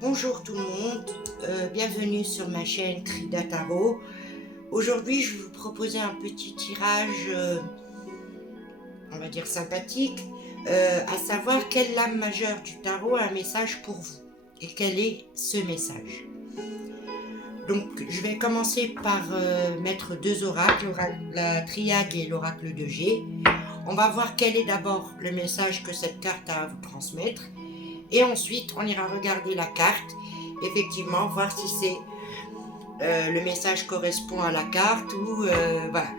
Bonjour tout le monde, bienvenue sur ma chaîne Crida Tarot. Aujourd'hui je vais vous proposer un petit tirage, on va dire sympathique, à savoir quelle lame majeure du tarot a un message pour vous et quel est ce message. Donc je vais commencer par mettre deux oracles, la triade et l'oracle de G. On va voir quel est d'abord le message que cette carte a à vous transmettre. Et ensuite, on ira regarder la carte, effectivement, voir si c'est le message correspond à la carte ou voilà.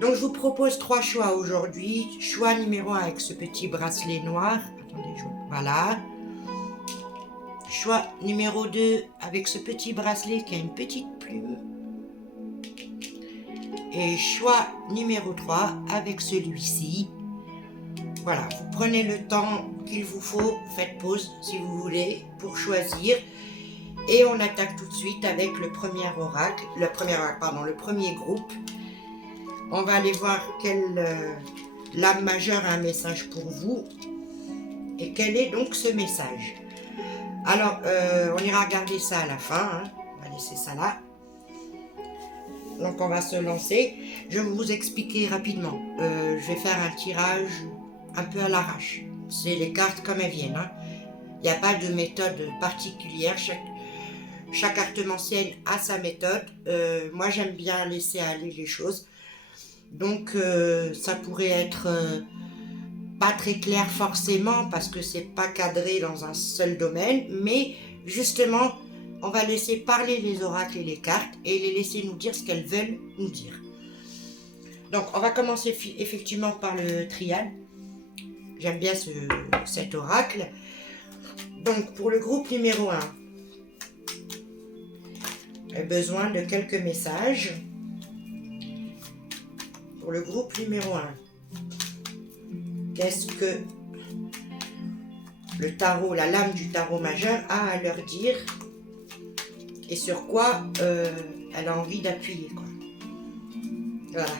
Donc, je vous propose trois choix aujourd'hui. Choix numéro 1 avec ce petit bracelet noir. Attendez, voilà. Choix numéro 2 avec ce petit bracelet qui a une petite plume. Et choix numéro 3 avec celui-ci. Voilà, vous prenez le temps qu'il vous faut, faites pause si vous voulez pour choisir. Et on attaque tout de suite avec le premier oracle, le premier groupe. On va aller voir quelle lame majeure a un message pour vous. Et quel est donc ce message. Alors, on ira regarder ça à la fin, hein. On va laisser ça là. Donc on va se lancer. Je vais vous expliquer rapidement. Je vais faire un tirage un peu à l'arrache. C'est les cartes comme elles viennent, hein. Il n'y a pas de méthode particulière. Chaque cartomancienne a sa méthode. Moi, j'aime bien laisser aller les choses. Donc, ça pourrait être pas très clair forcément parce que c'est pas cadré dans un seul domaine. Mais justement, on va laisser parler les oracles et les cartes et les laisser nous dire ce qu'elles veulent nous dire. Donc, on va commencer effectivement par le triade. J'aime bien cet oracle. Donc, pour le groupe numéro 1, j'ai besoin de quelques messages. Pour le groupe numéro 1, qu'est-ce que le tarot, la lame du tarot majeur a à leur dire et sur quoi elle a envie d'appuyer, quoi. Voilà.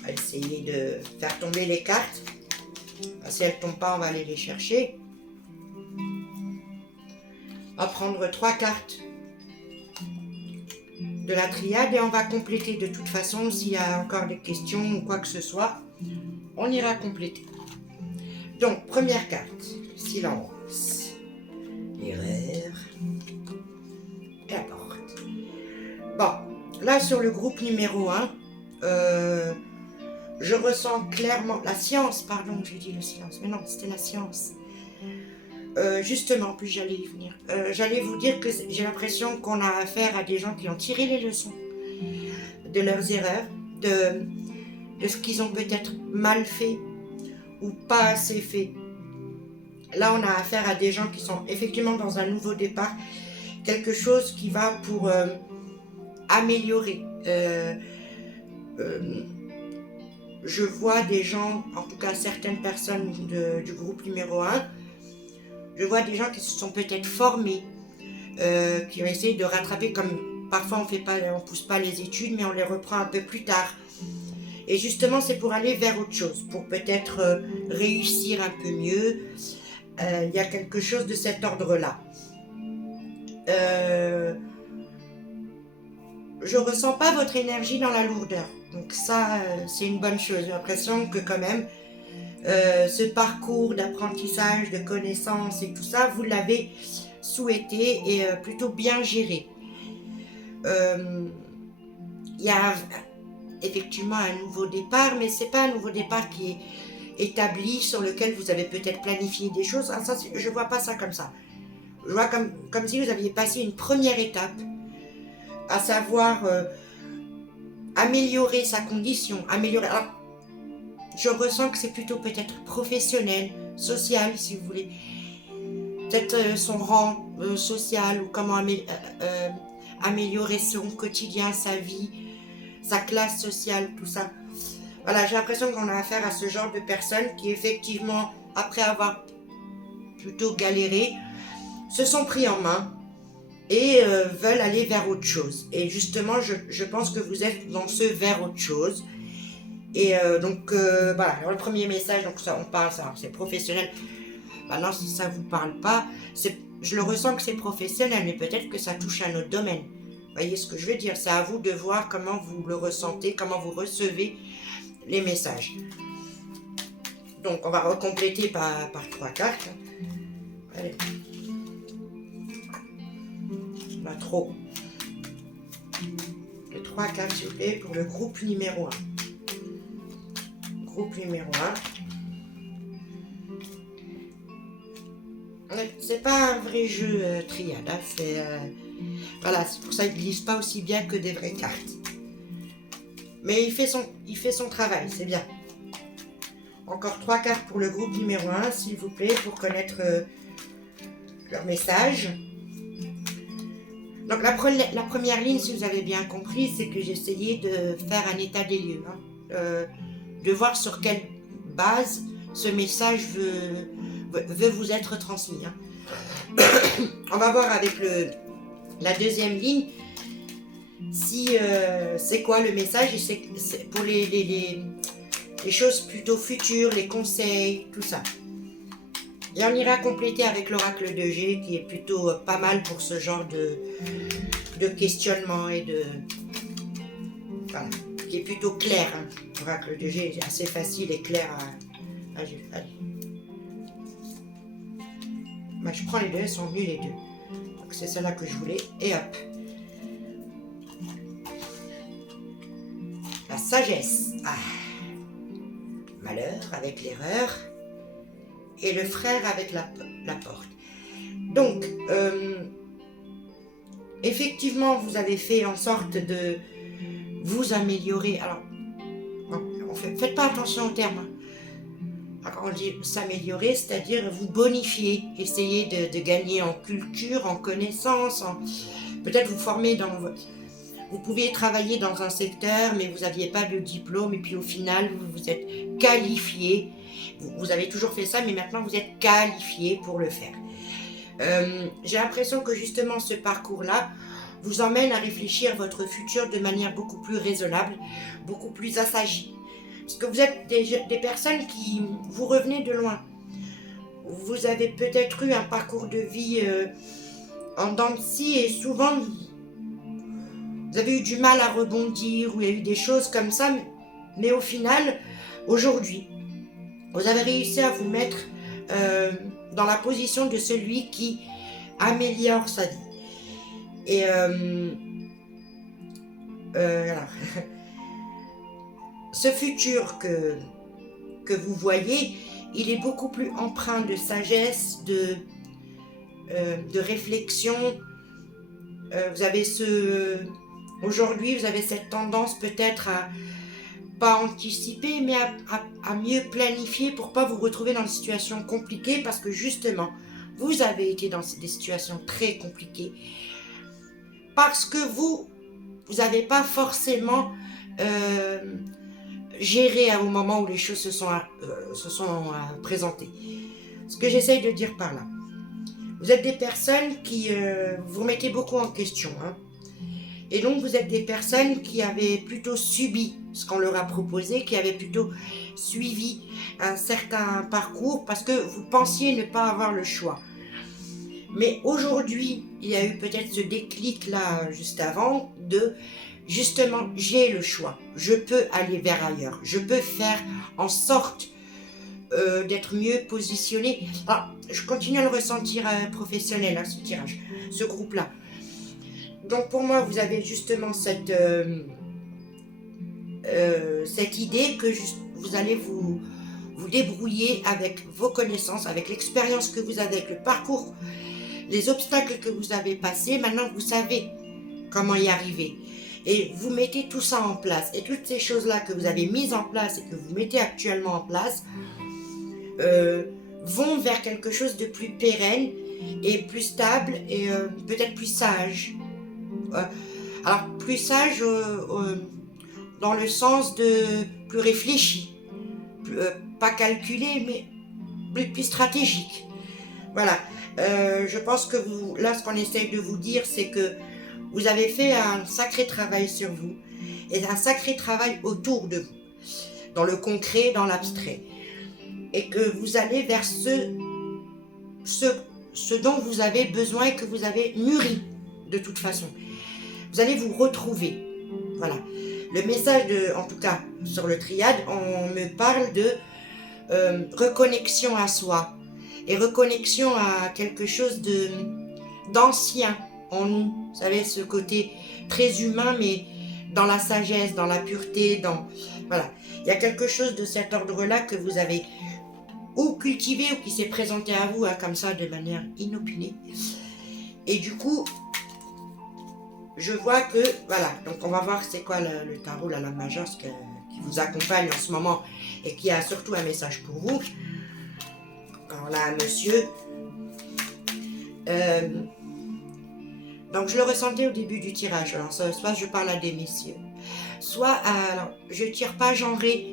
On va essayer de faire tomber les cartes. Si elles ne tombent pas, on va aller les chercher. On va prendre 3 cartes de la triade et on va compléter de toute façon. S'il y a encore des questions ou quoi que ce soit, on ira compléter. Donc, première carte, silence, l'erreur et la porte. Bon, là sur le groupe numéro 1, je ressens clairement la science, pardon, j'ai dit le silence, mais non, c'était la science. Justement, puis j'allais y venir. J'allais vous dire que j'ai l'impression qu'on a affaire à des gens qui ont tiré les leçons de leurs erreurs, de ce qu'ils ont peut-être mal fait ou pas assez fait. Là, on a affaire à des gens qui sont effectivement dans un nouveau départ, quelque chose qui va pour améliorer. Je vois des gens, en tout cas certaines personnes du groupe numéro 1, je vois des gens qui se sont peut-être formés, qui ont essayé de rattraper, comme parfois on pousse pas les études, mais on les reprend un peu plus tard. Et justement, c'est pour aller vers autre chose, pour peut-être réussir un peu mieux. Il y a quelque chose de cet ordre-là. Je ressens pas votre énergie dans la lourdeur. Donc ça, c'est une bonne chose. J'ai l'impression que quand même, ce parcours d'apprentissage, de connaissances et tout ça, vous l'avez souhaité et plutôt bien géré. Il y a effectivement un nouveau départ, mais c'est pas un nouveau départ qui est établi, sur lequel vous avez peut-être planifié des choses. Ah, ça, je vois pas ça comme ça. Je vois comme si vous aviez passé une première étape, à savoir améliorer sa condition, améliorer... Alors, je ressens que c'est plutôt peut-être professionnel, social, si vous voulez. Peut-être son rang social ou comment améliorer son quotidien, sa vie, sa classe sociale, tout ça. Voilà, j'ai l'impression qu'on a affaire à ce genre de personnes qui, effectivement, après avoir plutôt galéré, se sont pris en main et veulent aller vers autre chose. Et justement, je pense que vous êtes dans ce vers autre chose. Et donc, voilà, le premier message, donc ça, on parle, ça, c'est professionnel. Maintenant, si ça ne vous parle pas, je le ressens que c'est professionnel, mais peut-être que ça touche à un autre domaine. Vous voyez ce que je veux dire? C'est à vous de voir comment vous le ressentez, comment vous recevez les messages. Donc, on va recompléter par 3 cartes. Allez. On a trop. Les 3 cartes, s'il vous plaît, pour le groupe numéro 1. Groupe numéro 1. C'est pas un vrai jeu triade. Hein, voilà, c'est pour ça qu'il ne glisse pas aussi bien que des vraies cartes. Mais il fait son travail, c'est bien. Encore 3 cartes pour le groupe numéro 1, s'il vous plaît, pour connaître leur message. Donc la première ligne, si vous avez bien compris, c'est que j'ai essayé de faire un état des lieux. Hein, de voir sur quelle base ce message veut vous être transmis. Hein. On va voir avec la deuxième ligne si c'est quoi le message, et c'est pour les choses plutôt futures, les conseils, tout ça. Et on ira compléter avec l'oracle de G, qui est plutôt pas mal pour ce genre de questionnement et de... Voilà, qui est plutôt clair. Hein. L'oracle de G est assez facile et clair à gérer. Allez. Bah, je prends les deux, elles sont venues les deux. Donc c'est celle-là que je voulais. Et hop. La sagesse. Ah. Malheur avec l'erreur. Et le frère avec la porte. Donc, effectivement, vous avez fait en sorte de vous améliorer. Alors, faites pas attention aux termes. Alors, on dit s'améliorer, c'est-à-dire vous bonifier, essayer de gagner en culture, en connaissance, peut-être vous former dans vous pouviez travailler dans un secteur, mais vous n'aviez pas de diplôme, et puis au final, vous vous êtes qualifié. Vous avez toujours fait ça, mais maintenant vous êtes qualifié pour le faire. J'ai l'impression que justement ce parcours-là vous emmène à réfléchir votre futur de manière beaucoup plus raisonnable, beaucoup plus assagie. Parce que vous êtes des personnes qui vous revenez de loin. Vous avez peut-être eu un parcours de vie en dents de scie, et souvent vous avez eu du mal à rebondir, ou il y a eu des choses comme ça, mais au final, aujourd'hui, vous avez réussi à vous mettre dans la position de celui qui améliore sa vie. Et alors, ce futur que vous voyez, il est beaucoup plus empreint de sagesse, de réflexion. Vous avez aujourd'hui, vous avez cette tendance peut-être à pas anticiper, mais à mieux planifier pour pas vous retrouver dans des situations compliquées, parce que justement, vous avez été dans des situations très compliquées parce que vous n'avez pas forcément géré au moment où les choses se sont présentées. Ce que j'essaye de dire par là, vous êtes des personnes qui vous remettez beaucoup en question, hein. Et donc vous êtes des personnes qui avaient plutôt subi ce qu'on leur a proposé, qui avaient plutôt suivi un certain parcours parce que vous pensiez ne pas avoir le choix. Mais aujourd'hui, il y a eu peut-être ce déclic là juste avant de justement j'ai le choix, je peux aller vers ailleurs, je peux faire en sorte d'être mieux positionné. Alors, je continue à le ressentir professionnel, hein, ce tirage, ce groupe-là. Donc pour moi, vous avez justement cette idée que vous allez vous débrouiller avec vos connaissances, avec l'expérience que vous avez, avec le parcours, les obstacles que vous avez passés. Maintenant, vous savez comment y arriver. Et vous mettez tout ça en place. Et toutes ces choses-là que vous avez mises en place et que vous mettez actuellement en place vont vers quelque chose de plus pérenne et plus stable et peut-être plus sage. Alors, plus sage dans le sens de plus réfléchi, pas calculé, mais plus stratégique. Voilà. Je pense que là, ce qu'on essaye de vous dire, c'est que vous avez fait un sacré travail sur vous et un sacré travail autour de vous, dans le concret, dans l'abstrait. Et que vous allez vers ce ce dont vous avez besoin et que vous avez mûri de toute façon. Vous allez vous retrouver. Voilà. Le message en tout cas, sur le triade, on me parle de reconnexion à soi et reconnexion à quelque chose d'ancien en nous. Vous savez, ce côté très humain, mais dans la sagesse, dans la pureté, voilà. Il y a quelque chose de cet ordre-là que vous avez ou cultivé ou qui s'est présenté à vous comme ça de manière inopinée. Et du coup, je vois que, voilà, donc on va voir c'est quoi le tarot, la lame majeure, qui vous accompagne en ce moment et qui a surtout un message pour vous. Alors là, un monsieur. Donc je le ressentais au début du tirage. Alors soit je parle à des messieurs, soit alors je tire pas genré.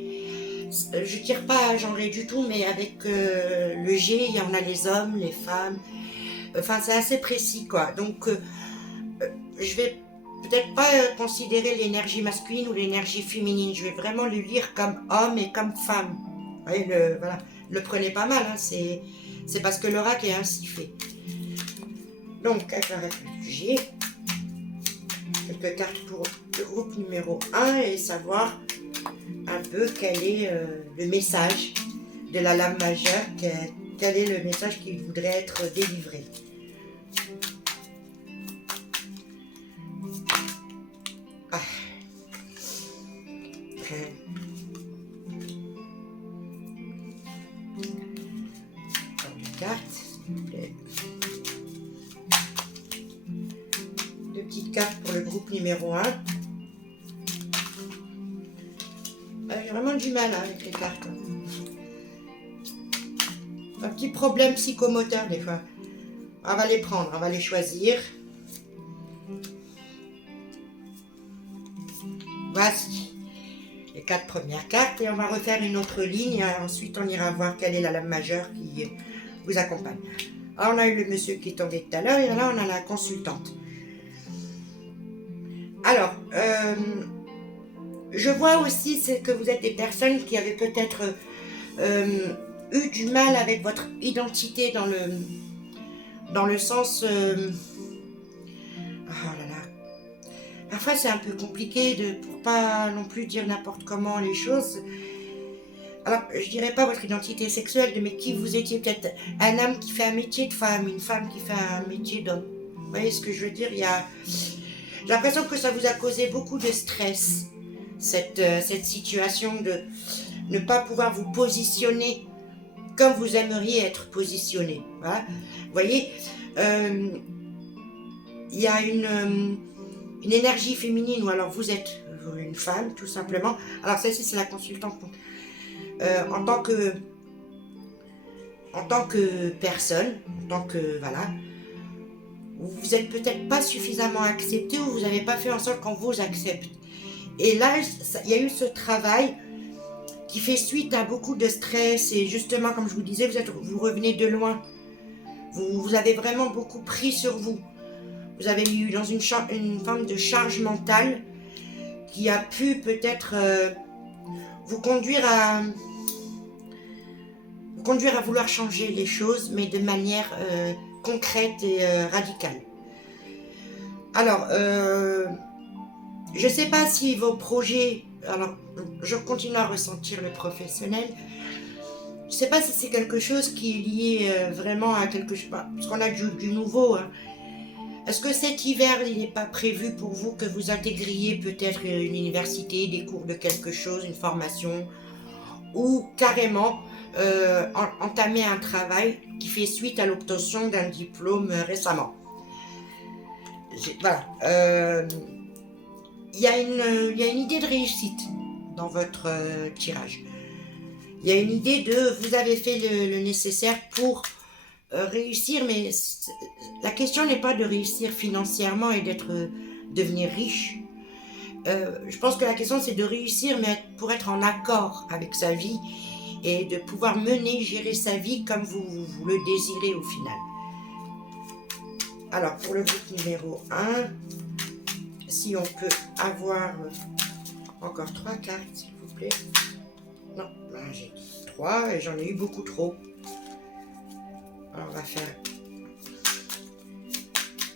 Je tire pas genré du tout, mais avec le G, il y en a les hommes, les femmes. Enfin, c'est assez précis, quoi. Donc, je vais peut-être pas considérer l'énergie masculine ou l'énergie féminine. Je vais vraiment le lire comme homme et comme femme. Vous voyez, voilà. Le prenez pas mal, hein. C'est parce que l'oracle est ainsi fait. Donc, avec la réfugiée, quelques cartes pour le groupe numéro 1 et savoir un peu quel est le message de la lame majeure, quel est le message qui voudrait être délivré. Ah. Cartes, s'il vous plaît. Deux petites cartes pour le groupe numéro 1. J'ai vraiment du mal avec les cartes. Un petit problème psychomoteur des fois. On va les prendre, on va les choisir. Voici les 4 premières cartes et on va refaire une autre ligne. Ensuite, on ira voir quelle est la lame majeure qui vous accompagne. Alors, on a eu le monsieur qui est tombé tout à l'heure et là, on a la consultante. Alors, je vois aussi que vous êtes des personnes qui avaient peut-être eu du mal avec votre identité dans le sens... oh là là. Parfois c'est un peu compliqué pour pas non plus dire n'importe comment les choses. Alors je dirais pas votre identité sexuelle, mais qui vous étiez, peut-être un homme qui fait un métier de femme, une femme qui fait un métier d'homme. Vous voyez ce que je veux dire? J'ai l'impression que ça vous a causé beaucoup de stress, cette situation de ne pas pouvoir vous positionner comme vous aimeriez être positionné. Voilà. Vous voyez, il y a une énergie féminine, ou alors vous êtes une femme, tout simplement. Alors celle-ci, c'est la consultante. En tant que personne, en tant que, voilà, vous n'êtes peut-être pas suffisamment accepté ou vous n'avez pas fait en sorte qu'on vous accepte. Et là, il y a eu ce travail qui fait suite à beaucoup de stress et justement, comme je vous disais, vous revenez de loin. Vous avez vraiment beaucoup pris sur vous. Vous avez eu dans une forme de charge mentale qui a pu peut-être vous conduire à vouloir changer les choses, mais de manière concrète et radicale. Alors, je ne sais pas si vos projets... Alors, je continue à ressentir le professionnel. Je ne sais pas si c'est quelque chose qui est lié vraiment à quelque chose... Parce qu'on a du nouveau. Hein. Est-ce que cet hiver, il n'est pas prévu pour vous que vous intégriez peut-être une université, des cours de quelque chose, une formation, ou carrément entamer un travail qui fait suite à l'obtention d'un diplôme récemment? Voilà. Il y a une idée de réussite dans votre tirage. Il y a une idée vous avez fait le nécessaire pour réussir, mais la question n'est pas de réussir financièrement et devenir riche. Je pense que la question c'est de réussir, mais pour être en accord avec sa vie et de pouvoir gérer sa vie comme vous le désirez au final. Alors pour le groupe numéro 1, si on peut avoir encore 3 cartes s'il vous plaît. Non, j'ai 3 et j'en ai eu beaucoup trop. Alors on va faire...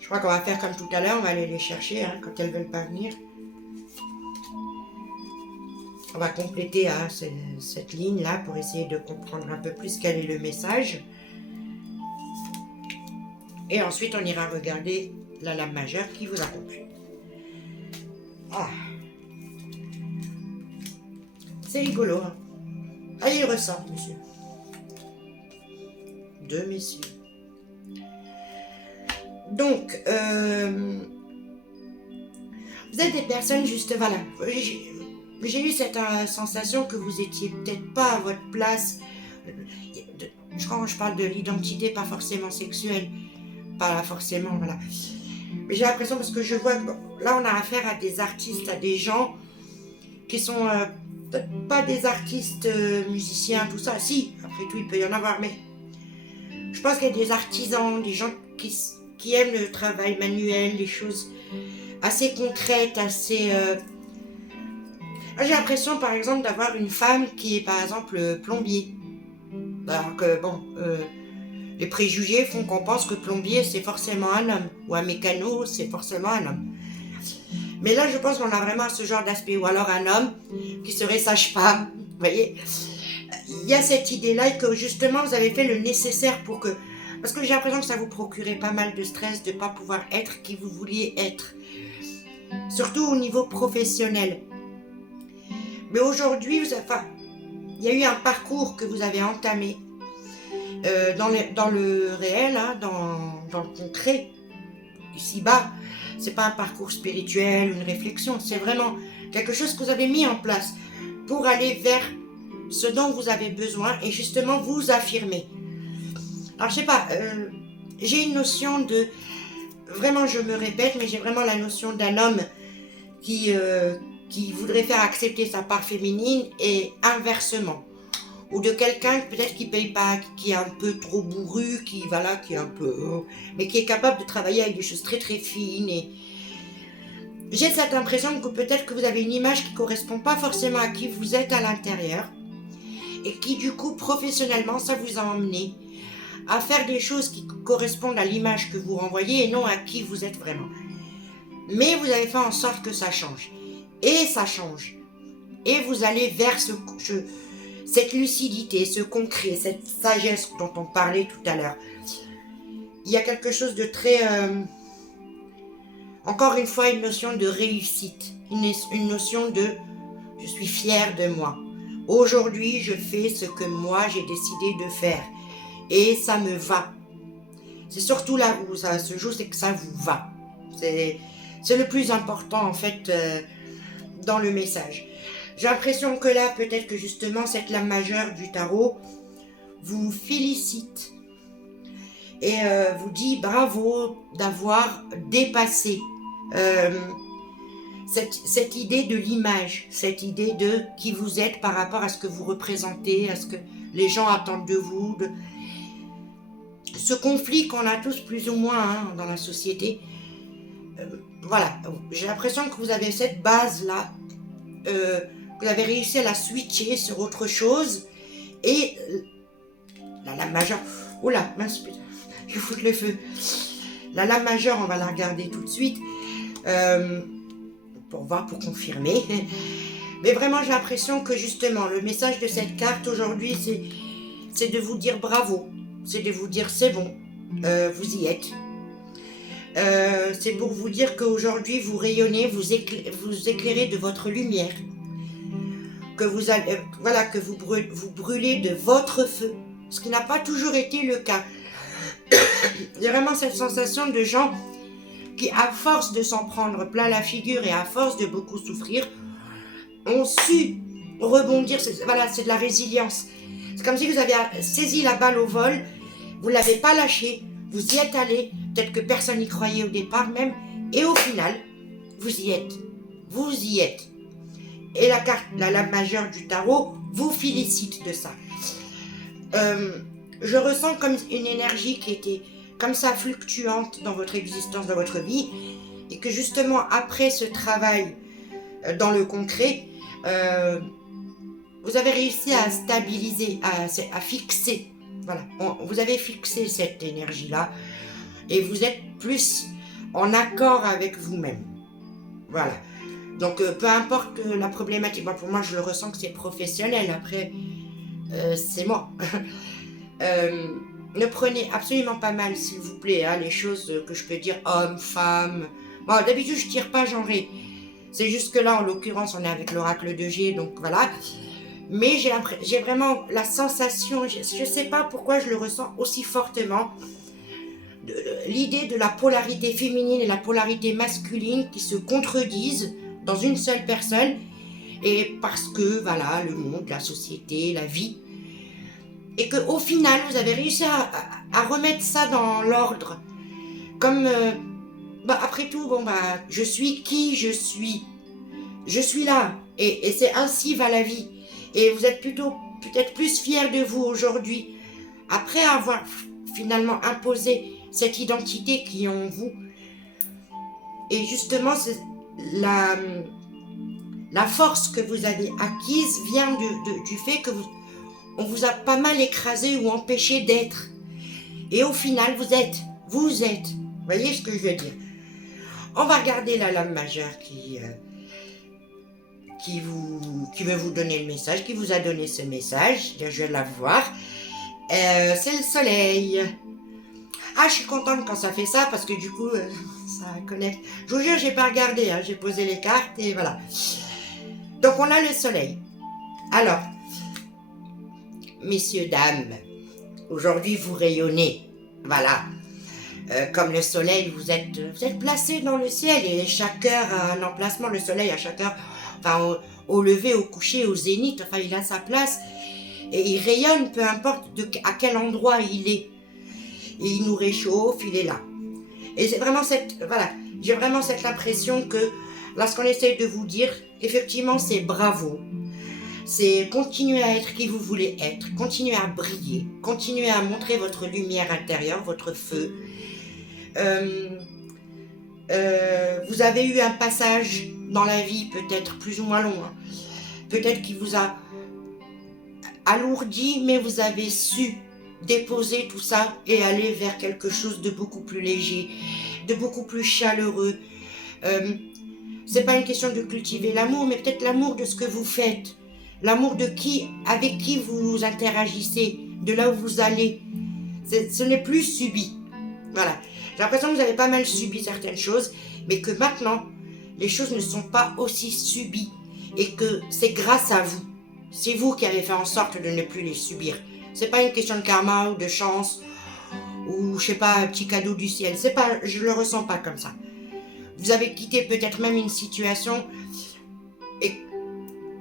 Je crois qu'on va faire comme tout à l'heure, on va aller les chercher hein, quand elles ne veulent pas venir. On va compléter hein, cette ligne-là pour essayer de comprendre un peu plus quel est le message. Et ensuite, on ira regarder la lame majeure qui vous a plu. Ah. C'est rigolo. Hein. Allez, il ressort, monsieur. Deux messieurs. Donc, vous êtes des personnes juste, voilà. J'ai eu cette sensation que vous étiez peut-être pas à votre place. Quand je parle de l'identité, pas forcément sexuelle. Pas forcément, voilà. Mais j'ai l'impression parce que je vois que bon, là, on a affaire à des artistes, à des gens qui sont peut-être pas des artistes musiciens, tout ça. Si, après tout, il peut y en avoir, mais je pense qu'il y a des artisans, des gens qui aiment le travail manuel, les choses assez concrètes, assez... J'ai l'impression, par exemple, d'avoir une femme qui est, par exemple, plombier. Alors que, bon... les préjugés font qu'on pense que plombier, c'est forcément un homme. Ou un mécano, c'est forcément un homme. Mais là, je pense qu'on a vraiment ce genre d'aspect. Ou alors un homme qui serait sage-femme. Vous voyez, il y a cette idée-là et que justement, vous avez fait le nécessaire pour que... Parce que j'ai l'impression que ça vous procurait pas mal de stress de ne pas pouvoir être qui vous vouliez être. Surtout au niveau professionnel. Mais aujourd'hui, il y a eu un parcours que vous avez entamé. Dans le réel, hein, dans le concret, ici-bas, c'est pas un parcours spirituel ou une réflexion, c'est vraiment quelque chose que vous avez mis en place pour aller vers ce dont vous avez besoin et justement vous affirmer. Alors je sais pas, j'ai une notion de, vraiment je me répète, mais j'ai vraiment la notion d'un homme qui voudrait faire accepter sa part féminine et inversement. Ou de quelqu'un peut-être qui paye pas, qui est un peu trop bourru, qui est un peu, mais qui est capable de travailler avec des choses très très fines. Et j'ai cette impression que peut-être que vous avez une image qui correspond pas forcément à qui vous êtes à l'intérieur, et qui du coup professionnellement ça vous a emmené à faire des choses qui correspondent à l'image que vous renvoyez et non à qui vous êtes vraiment. Mais vous avez fait en sorte que ça change, et ça change, et vous allez vers cette lucidité, ce concret, cette sagesse dont on parlait tout à l'heure. Il y a quelque chose de très... encore une fois, une notion de réussite. Une notion de... Je suis fière de moi. Aujourd'hui, je fais ce que moi, j'ai décidé de faire. Et ça me va. C'est surtout là où ça se joue, c'est que ça vous va. C'est le plus important, en fait, dans le message. J'ai l'impression que là, peut-être que justement, cette lame majeure du tarot vous félicite et vous dit bravo d'avoir dépassé cette idée de l'image, cette idée de qui vous êtes par rapport à ce que vous représentez, à ce que les gens attendent de vous, ce conflit qu'on a tous plus ou moins hein, dans la société. Voilà, j'ai l'impression que vous avez cette base-là, vous avez réussi à la switcher sur autre chose, et la lame majeure, oula, mince putain, je fous le feu. La lame majeure, on va la regarder tout de suite, pour voir, pour confirmer. Mais vraiment, j'ai l'impression que justement, le message de cette carte aujourd'hui, c'est de vous dire bravo, c'est de vous dire c'est bon, vous y êtes. C'est pour vous dire qu'aujourd'hui, vous rayonnez, vous éclairez de votre lumière. Que vous allez, voilà, que vous brûlez de votre feu, ce qui n'a pas toujours été le cas. Il y a vraiment cette sensation de gens qui, à force de s'en prendre plein la figure et à force de beaucoup souffrir, ont su rebondir. Voilà, c'est de la résilience. C'est comme si vous aviez saisi la balle au vol, vous ne l'avez pas lâchée, vous y êtes allé, peut-être que personne n'y croyait au départ même, et au final, vous y êtes. Vous y êtes. Et la carte, la lame majeure du tarot, vous félicite de ça. Je ressens comme une énergie qui était comme ça fluctuante dans votre existence, dans votre vie, et que justement après ce travail dans le concret, vous avez réussi à stabiliser, à fixer Voilà, vous avez fixé cette énergie-là et vous êtes plus en accord avec vous-même. Voilà. Donc, peu importe la problématique. Bon, pour moi, je le ressens que c'est professionnel. Après, c'est moi. Ne prenez absolument pas mal, s'il vous plaît, hein, les choses que je peux dire homme, femme. Bon, d'habitude, je tire pas genré. C'est juste que là, en l'occurrence, on est avec l'oracle de G, donc voilà. Mais j'ai vraiment la sensation, je ne sais pas pourquoi je le ressens aussi fortement, l'idée de la polarité féminine et la polarité masculine qui se contredisent dans une seule personne, et parce que, voilà, le monde, la société, la vie, et qu'au final, vous avez réussi à remettre ça dans l'ordre, comme, après tout, je suis qui je suis. Je suis là, et c'est ainsi va la vie. Et vous êtes plutôt peut-être plus fiers de vous aujourd'hui, après avoir finalement imposé cette identité qui est en vous. Et justement, c'est la force que vous avez acquise vient du fait que on vous a pas mal écrasé ou empêché d'être. Et au final, vous êtes. Vous voyez ce que je veux dire? On va regarder la lame majeure qui veut vous donner le message, qui vous a donné ce message. Je vais la voir. C'est le soleil. Ah, je suis contente quand ça fait ça parce que du coup, ça connecte. Je vous jure, j'ai pas regardé, hein, j'ai posé les cartes et voilà. Donc on a le soleil. Alors, messieurs, dames, aujourd'hui vous rayonnez. Voilà. Comme le soleil, vous êtes placés dans le ciel et chaque heure a un emplacement. Le soleil à chaque heure, enfin au lever, au coucher, au zénith, enfin il a sa place et il rayonne, peu importe à quel endroit il est. Et il nous réchauffe, il est là. Et c'est vraiment j'ai vraiment cette impression que lorsqu'on essaie de vous dire, effectivement c'est bravo. C'est continuer à être qui vous voulez être, continuer à briller, continuer à montrer votre lumière intérieure, votre feu. Vous avez eu un passage dans la vie peut-être plus ou moins long, hein. Peut-être qu'il vous a alourdi, mais vous avez su déposer tout ça et aller vers quelque chose de beaucoup plus léger, de beaucoup plus chaleureux. C'est pas une question de cultiver l'amour, mais peut-être l'amour de ce que vous faites, l'amour de avec qui vous interagissez, de là où vous allez. Ce n'est plus subi. Voilà. J'ai l'impression que vous avez pas mal subi certaines choses, mais que maintenant, les choses ne sont pas aussi subies et que c'est grâce à vous. C'est vous qui avez fait en sorte de ne plus les subir. C'est pas une question de karma ou de chance ou je sais pas, un petit cadeau du ciel. C'est pas, je le ressens pas comme ça. Vous avez quitté peut-être même une situation et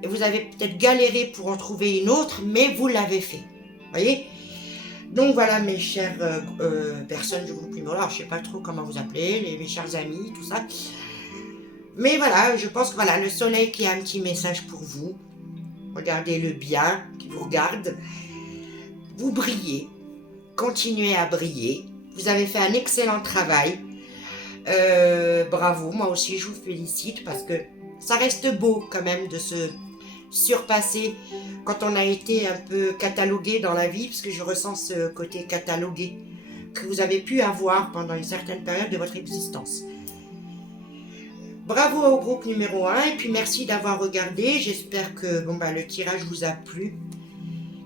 vous avez peut-être galéré pour en trouver une autre, mais vous l'avez fait. Voyez? Donc voilà mes chères personnes du groupe numéro 1, je sais pas trop comment vous appelez, mes chers amis, tout ça. Mais voilà, je pense que voilà, le soleil qui a un petit message pour vous. Regardez-le bien, qui vous regarde. Vous brillez, continuez à briller. Vous avez fait un excellent travail. Bravo, moi aussi je vous félicite parce que ça reste beau quand même de se surpasser quand on a été un peu catalogué dans la vie, parce que je ressens ce côté catalogué que vous avez pu avoir pendant une certaine période de votre existence. Bravo au groupe numéro 1 et puis merci d'avoir regardé. J'espère que le tirage vous a plu,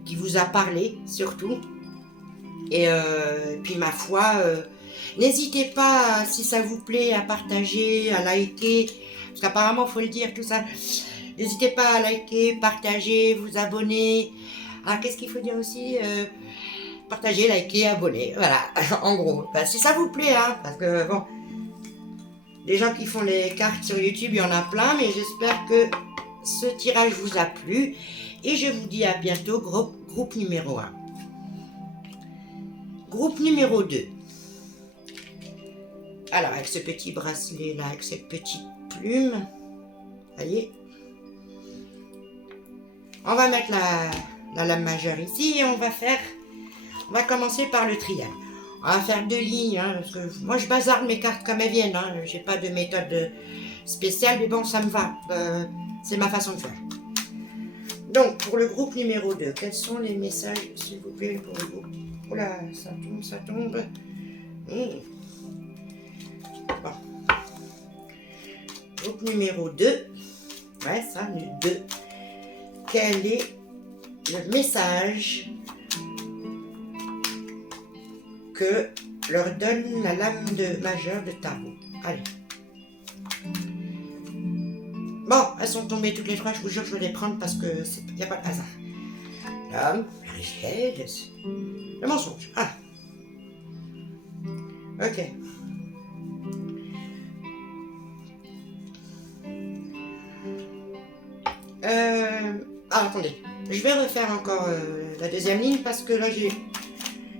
qu'il vous a parlé surtout. Et puis ma foi, n'hésitez pas, si ça vous plaît, à partager, à liker, parce qu'apparemment il faut le dire tout ça. N'hésitez pas à liker, partager, vous abonner. Alors qu'est-ce qu'il faut dire aussi partager, liker, abonner, voilà, en gros. Si ça vous plaît, hein, parce que bon, les gens qui font les cartes sur YouTube, il y en a plein, mais j'espère que ce tirage vous a plu. Et je vous dis à bientôt, groupe numéro 1. Groupe numéro 2. Alors, avec ce petit bracelet là, avec cette petite plume, voyez, on va mettre la lame majeure ici et on va commencer par le triangle. On va faire 2 lignes, hein, parce que moi je bazarde mes cartes comme elles viennent, hein, j'ai pas de méthode spéciale, mais bon, ça me va, c'est ma façon de faire. Donc, pour le groupe numéro 2, quels sont les messages, s'il vous plaît, pour le groupe Oula, ça tombe, ça tombe. Bon. Groupe numéro 2. Ouais, ça, 2. Quel est le message que leur donne la lame majeure de tarot? Allez. Bon, elles sont tombées toutes les trois, je vous jure, je vais les prendre parce que il n'y a pas de hasard. L'homme, la richesse, le mensonge. Ah. Ok. Attendez. Je vais refaire encore la deuxième ligne parce que là,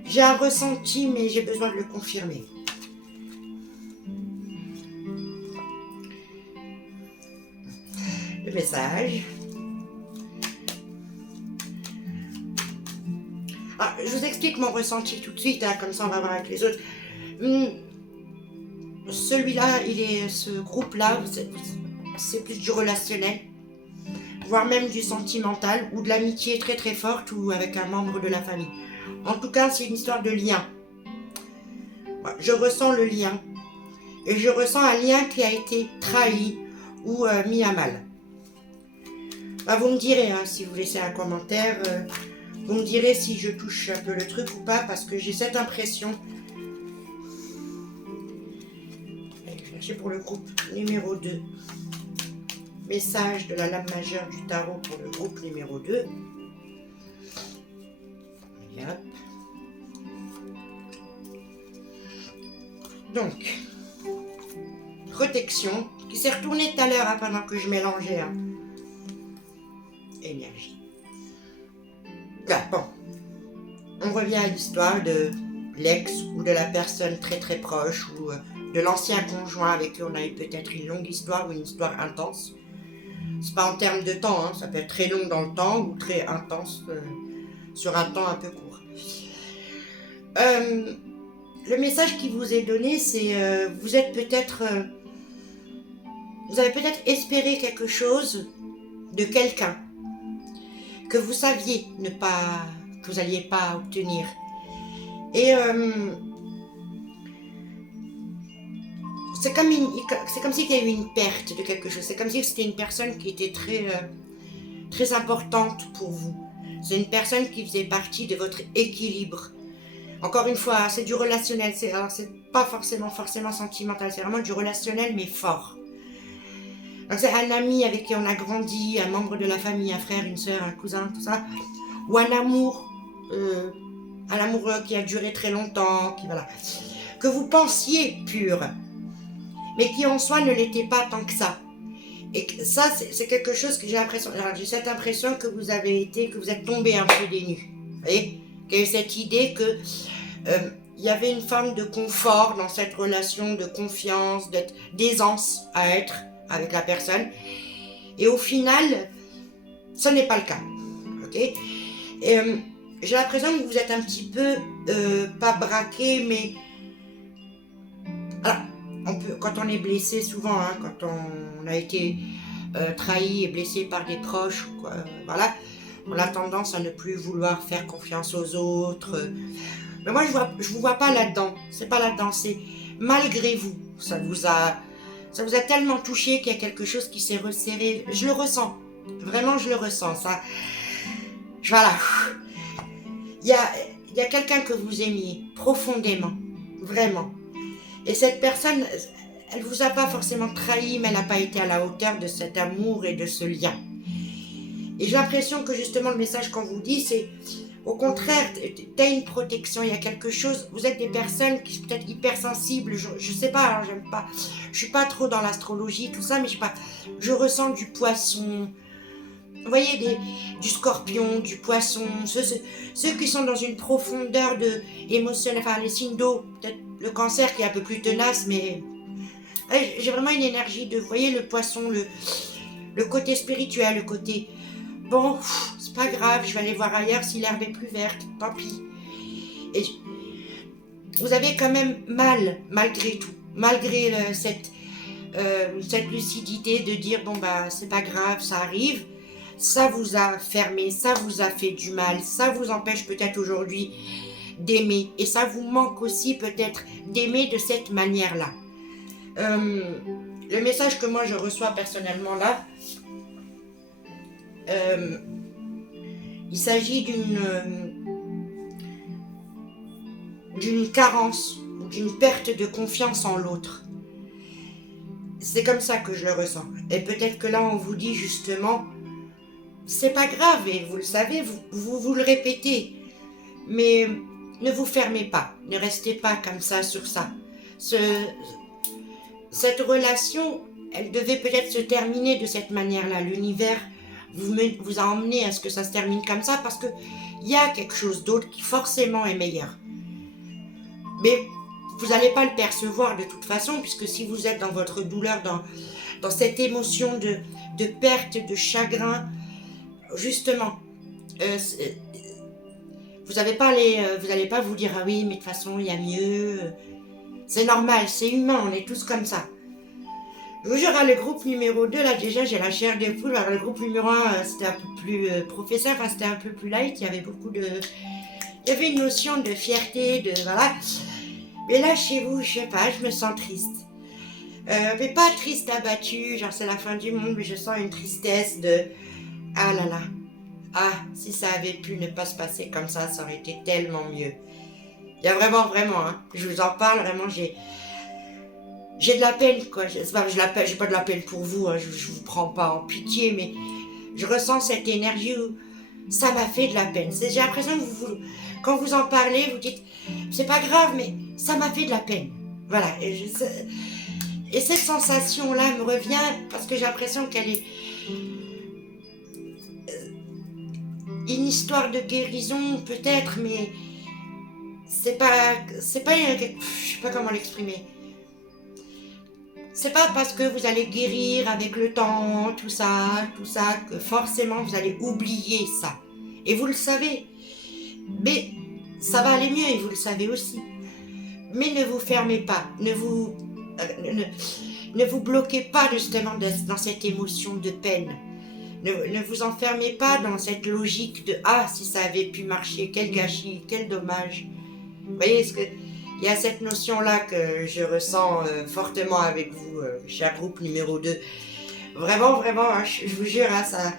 j'ai un ressenti, mais j'ai besoin de le confirmer. Le message. Ah, je vous explique mon ressenti tout de suite, hein, comme ça on va voir avec les autres. Celui-là, ce groupe-là, c'est plus du relationnel, voire même du sentimental, ou de l'amitié très très forte, ou avec un membre de la famille. En tout cas, c'est une histoire de lien. Je ressens le lien, et je ressens un lien qui a été trahi ou mis à mal. Vous me direz, hein, si vous laissez un commentaire, vous me direz si je touche un peu le truc ou pas, parce que j'ai cette impression. Allez, je vais chercher pour le groupe numéro 2. Message de la lame majeure du tarot pour le groupe numéro 2. Et hop. Donc, protection, qui s'est retournée tout à l'heure hein, pendant que je mélangeais. Hein. Énergie. Là, bon. On revient à l'histoire de l'ex ou de la personne très très proche ou de l'ancien conjoint avec qui on a eu peut-être une longue histoire ou une histoire intense. C'est pas en termes de temps, hein, ça peut être très long dans le temps ou très intense sur un temps un peu court. Le message qui vous est donné, c'est vous êtes peut-être, vous avez peut-être espéré quelque chose de quelqu'un que vous saviez que vous n'alliez pas obtenir. Et c'est comme s'il y a eu une perte de quelque chose. C'est comme si c'était une personne qui était très, très importante pour vous. C'est une personne qui faisait partie de votre équilibre. Encore une fois, c'est du relationnel. C'est pas forcément sentimental. C'est vraiment du relationnel, mais fort. Donc c'est un ami avec qui on a grandi, un membre de la famille, un frère, une soeur, un cousin, tout ça. Ou un amour qui a duré très longtemps, que vous pensiez pur, mais qui en soi ne l'était pas tant que ça. Et ça, c'est quelque chose que j'ai l'impression, j'ai cette impression que vous êtes tombé un peu des nues. Vous voyez, qu'il y a eu cette idée que il y avait une forme de confort dans cette relation, de confiance, d'aisance à être avec la personne. Et au final, ce n'est pas le cas. Ok ? Et j'ai l'impression que vous êtes un petit peu, pas braqué, mais... Alors, quand on est blessé souvent, hein, quand on a été trahi et blessé par des proches, quoi, voilà, on a tendance à ne plus vouloir faire confiance aux autres. Mais moi, je vous vois pas là-dedans. C'est pas là-dedans, c'est malgré vous. Ça vous a tellement touché qu'il y a quelque chose qui s'est resserré. Je le ressens. Vraiment, je le ressens. Ça, voilà. Il y a quelqu'un que vous aimiez profondément. Vraiment. Et cette personne, elle vous a pas forcément trahi, mais elle n'a pas été à la hauteur de cet amour et de ce lien. Et j'ai l'impression que justement le message qu'on vous dit, c'est au contraire, tu as une protection, il y a quelque chose. Vous êtes des personnes qui sont peut-être hypersensibles, je sais pas, alors j'aime pas, je suis pas trop dans l'astrologie, tout ça, mais je ressens du poisson. Vous voyez, du scorpion, du poisson, ceux qui sont dans une profondeur émotionnelle, enfin les signes d'eau, peut-être le cancer qui est un peu plus tenace, mais j'ai vraiment une énergie de, vous voyez, le poisson, le côté spirituel, le côté, bon, c'est pas grave, je vais aller voir ailleurs si l'herbe est plus verte, tant pis. Et vous avez quand même malgré tout, malgré cette lucidité de dire, bon bah c'est pas grave, ça arrive. Ça vous a fermé, ça vous a fait du mal, ça vous empêche peut-être aujourd'hui d'aimer. Et ça vous manque aussi peut-être d'aimer de cette manière-là. Le message que moi je reçois personnellement là, il s'agit d'une carence ou d'une perte de confiance en l'autre. C'est comme ça que je le ressens. Et peut-être que là on vous dit justement, c'est pas grave et vous le savez, vous le répétez, mais ne vous fermez pas, ne restez pas comme ça sur ça. Cette relation, elle devait peut-être se terminer de cette manière-là. L'univers vous a emmené à ce que ça se termine comme ça parce qu'il y a quelque chose d'autre qui forcément est meilleur. Mais vous n'allez pas le percevoir de toute façon, puisque si vous êtes dans votre douleur, dans cette émotion de perte, de chagrin, justement, vous n'allez pas vous dire « Ah oui, mais de toute façon, il y a mieux. » C'est normal, c'est humain, on est tous comme ça. Je vous jure, le groupe numéro 2, là déjà j'ai la chair de poule. Alors, le groupe numéro 1, c'était un peu plus professeur, enfin c'était un peu plus light, il y avait il y avait une notion de fierté, voilà. Mais là chez vous, je sais pas, je me sens triste. Mais pas triste, abattue, genre c'est la fin du monde, mais je sens une tristesse de « Ah là là, ah, si ça avait pu ne pas se passer comme ça aurait été tellement mieux. » Il y a vraiment, hein, je vous en parle, vraiment, j'ai de la peine, quoi. J'ai pas de la peine pour vous, hein, je vous prends pas en pitié, mais je ressens cette énergie où ça m'a fait de la peine. J'ai l'impression que quand vous en parlez, vous dites, c'est pas grave, mais ça m'a fait de la peine. Voilà. Et cette sensation-là me revient parce que j'ai l'impression qu'elle est une histoire de guérison, peut-être, mais c'est pas, je sais pas comment l'exprimer. C'est pas parce que vous allez guérir avec le temps, tout ça, que forcément vous allez oublier ça. Et vous le savez. Mais ça va aller mieux et vous le savez aussi. Mais ne vous fermez pas, ne vous bloquez pas justement dans cette émotion de peine. Ne vous enfermez pas dans cette logique de « Ah, si ça avait pu marcher, quel gâchis, quel dommage ». Vous voyez, il y a cette notion-là que je ressens fortement avec vous, cher groupe numéro 2. Vraiment, hein, je vous jure, hein, ça...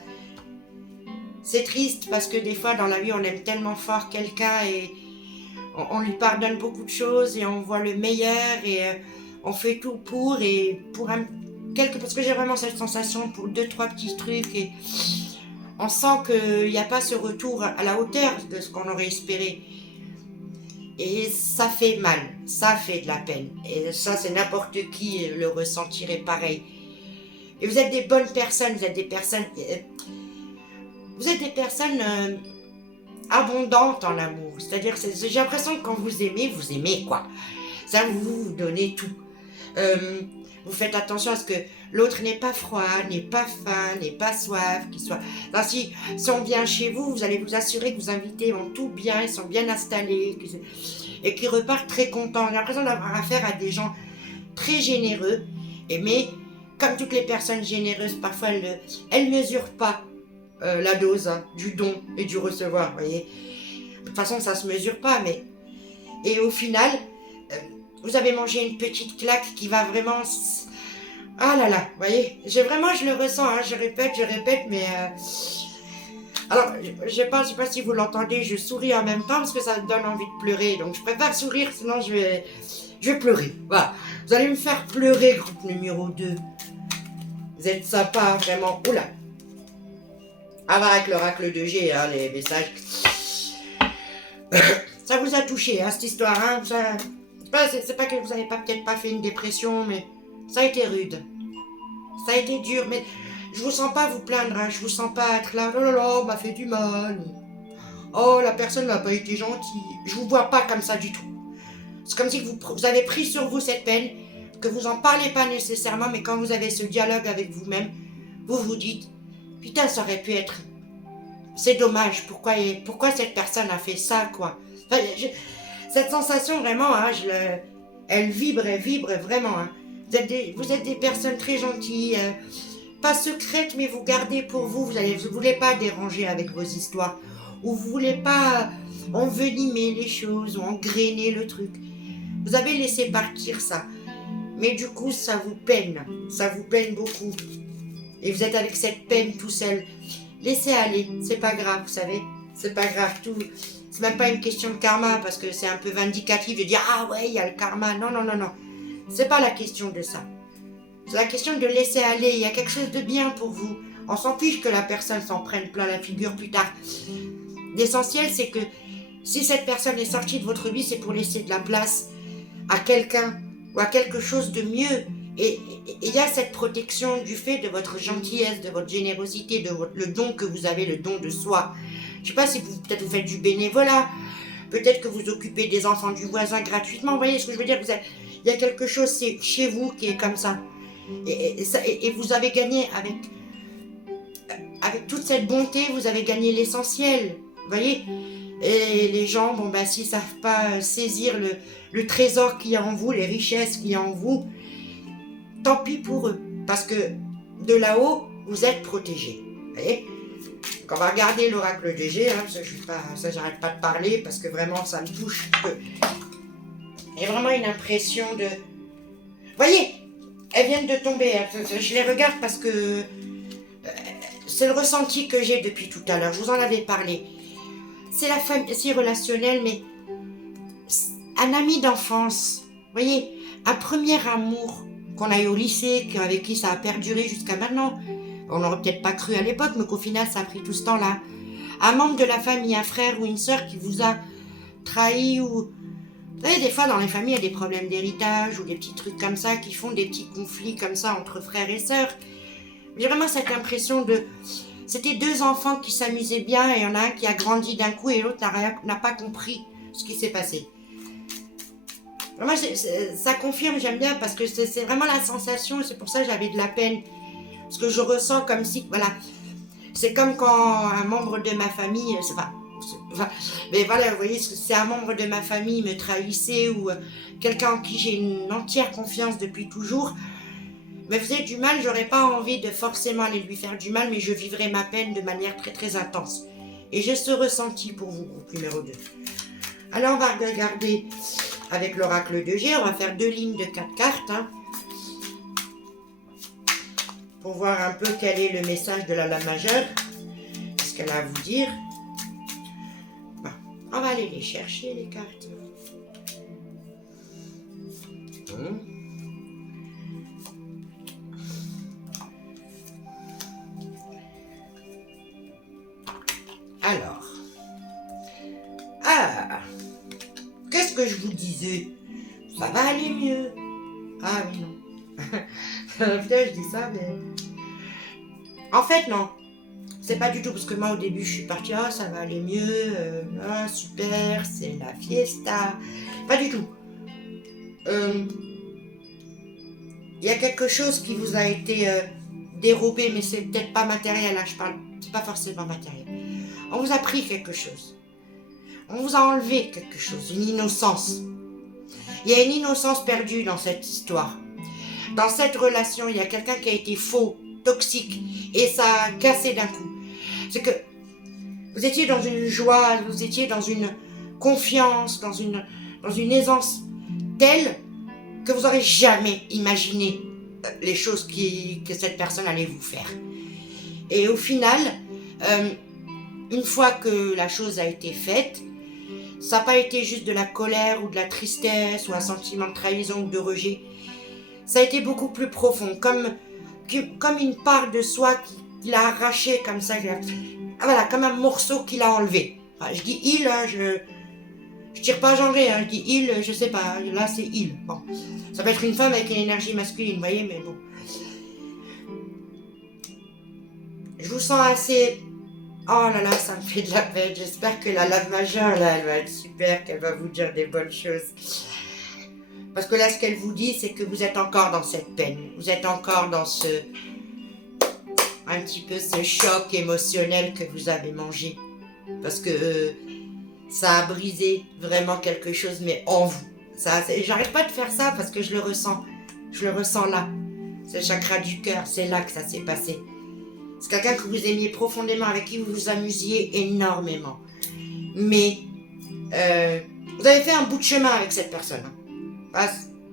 C'est triste parce que des fois dans la vie on aime tellement fort quelqu'un et on lui pardonne beaucoup de choses et on voit le meilleur et on fait tout pour parce que j'ai vraiment cette sensation pour 2-3 petits trucs et on sent qu'il n'y a pas ce retour à la hauteur de ce qu'on aurait espéré. Et ça fait mal, ça fait de la peine. Et ça, c'est n'importe qui le ressentirait pareil. Et vous êtes des bonnes personnes, vous êtes des personnes abondantes en amour. C'est-à-dire, j'ai l'impression que quand vous aimez quoi. Ça, vous donnez tout. Vous faites attention à ce que l'autre n'est pas froid, n'est pas faim, n'est pas soif, qu'il soit... Enfin, si on vient chez vous, vous allez vous assurer que vos invités vont tout bien, ils sont bien installés, et qu'ils repartent très contents. J'ai l'impression d'avoir affaire à des gens très généreux, mais comme toutes les personnes généreuses, parfois elles ne mesurent pas la dose du don et du recevoir, vous voyez. De toute façon, ça se mesure pas, mais... Et au final... vous avez mangé une petite claque qui va vraiment... Ah là là, vous voyez, je le ressens, hein, je répète, mais... Alors, je sais pas si vous l'entendez, je souris en même temps parce que ça me donne envie de pleurer. Donc, je préfère sourire, sinon je vais pleurer. Voilà, vous allez me faire pleurer, groupe numéro 2. Vous êtes sympa, vraiment. Oula. Ah bah, avec l'oracle de G, hein, les messages. Ça vous a touché, hein, cette histoire, hein, ça... C'est pas que vous n'avez peut-être pas fait une dépression, mais ça a été rude. Ça a été dur, mais je vous sens pas vous plaindre, hein, je vous sens pas être là, oh là là, on m'a fait du mal. Oh, la personne n'a pas été gentille. Je vous vois pas comme ça du tout. C'est comme si vous avez pris sur vous cette peine, que vous en parlez pas nécessairement, mais quand vous avez ce dialogue avec vous-même, vous vous dites, putain, ça aurait pu être... C'est dommage, pourquoi cette personne a fait ça, quoi. Enfin, cette sensation, vraiment, hein, elle vibre vraiment. Hein. Vous êtes des personnes très gentilles, pas secrètes, mais vous gardez pour vous. Vous voulez pas déranger avec vos histoires. Ou vous voulez pas envenimer les choses, ou engrainer le truc. Vous avez laissé partir ça. Mais du coup, ça vous peine beaucoup. Et vous êtes avec cette peine tout seul. Laissez aller, c'est pas grave, vous savez. C'est pas grave, tout. C'est même pas une question de karma, parce que c'est un peu vindicatif de dire « Ah ouais, il y a le karma ». Non, non, non, non. C'est pas la question de ça. C'est la question de laisser aller. Il y a quelque chose de bien pour vous. On s'en fiche que la personne s'en prenne plein la figure plus tard. L'essentiel, c'est que si cette personne est sortie de votre vie, c'est pour laisser de la place à quelqu'un ou à quelque chose de mieux. Et il y a cette protection du fait de votre gentillesse, de votre générosité, de le don que vous avez, le don de soi. Je ne sais pas si peut-être vous faites du bénévolat, peut-être que vous occupez des enfants du voisin gratuitement. Vous voyez ce que je veux dire? Il y a quelque chose c'est chez vous qui est comme ça. Et vous avez gagné avec toute cette bonté, vous avez gagné l'essentiel. Vous voyez? Et les gens, bon ben s'ils ne savent pas saisir le trésor qu'il y a en vous, les richesses qu'il y a en vous, tant pis pour eux. Parce que de là-haut, vous êtes protégés. Vous voyez? Donc on va regarder l'oracle de G, hein, ça j'arrête pas de parler parce que vraiment ça me touche. J'ai vraiment une impression de... Vous voyez, elles viennent de tomber. Hein. Je les regarde parce que c'est le ressenti que j'ai depuis tout à l'heure. Je vous en avais parlé. C'est la famille, c'est relationnel, mais un ami d'enfance. Vous voyez, un premier amour qu'on a eu au lycée, avec qui ça a perduré jusqu'à maintenant. On n'aurait peut-être pas cru à l'époque, mais qu'au final, ça a pris tout ce temps-là. Un membre de la famille, un frère ou une sœur qui vous a trahi ou... Vous savez, des fois, dans les familles, il y a des problèmes d'héritage ou des petits trucs comme ça qui font des petits conflits comme ça entre frères et sœurs. J'ai vraiment cette impression de... C'était deux enfants qui s'amusaient bien et il y en a un qui a grandi d'un coup et l'autre n'a pas compris ce qui s'est passé. Moi, ça confirme, j'aime bien parce que c'est vraiment la sensation, c'est pour ça que j'avais de la peine. Parce que je ressens comme si, voilà, c'est comme quand un membre de ma famille, mais voilà, vous voyez, c'est un membre de ma famille me trahissait ou quelqu'un en qui j'ai une entière confiance depuis toujours, me faisait du mal, j'aurais pas envie de forcément aller lui faire du mal, mais je vivrais ma peine de manière très très intense. Et j'ai ce ressenti pour vous, groupe numéro 2. Alors on va regarder avec l'oracle de G, on va faire 2 lignes de 4 cartes, hein, pour voir un peu quel est le message de la lame majeure, ce qu'elle a à vous dire. Bon, on va aller les chercher, les cartes. Alors, qu'est-ce que je vous disais? Ça va aller mieux. Ah oui, non. Putain, je dis ça, mais... En fait, non. C'est pas du tout, parce que moi, au début, je suis partie, ah, ça va aller mieux, ah, super, c'est la fiesta. Pas du tout. Il y a quelque chose qui vous a été dérobé, mais c'est peut-être pas matériel, hein, je parle, c'est pas forcément matériel. On vous a pris quelque chose. On vous a enlevé quelque chose, une innocence. Il y a une innocence perdue dans cette histoire. Dans cette relation, il y a quelqu'un qui a été faux, toxique, et ça a cassé d'un coup. C'est que vous étiez dans une joie, vous étiez dans une confiance, dans une aisance telle que vous n'aurez jamais imaginé les choses que cette personne allait vous faire. Et au final, une fois que la chose a été faite, ça n'a pas été juste de la colère ou de la tristesse ou un sentiment de trahison ou de rejet. Ça a été beaucoup plus profond, comme une part de soi qu'il a arraché comme ça. Voilà, comme un morceau qu'il a enlevé. Enfin, je dis il, hein, je tire pas genré, hein, je dis il, je sais pas, là c'est il. Bon, ça peut être une femme avec une énergie masculine, vous voyez, mais bon. Je vous sens assez... Oh là là, ça me fait de la peine. J'espère que la lame majeure, là, elle va être super, qu'elle va vous dire des bonnes choses. Parce que là, ce qu'elle vous dit, c'est que vous êtes encore dans cette peine. Vous êtes encore dans un petit peu ce choc émotionnel que vous avez mangé. Parce que ça a brisé vraiment quelque chose, mais en vous. J'arrête pas de faire ça parce que je le ressens. Je le ressens là. C'est le chakra du cœur, c'est là que ça s'est passé. C'est quelqu'un que vous aimiez profondément, avec qui vous vous amusiez énormément. Mais Vous avez fait un bout de chemin avec cette personne.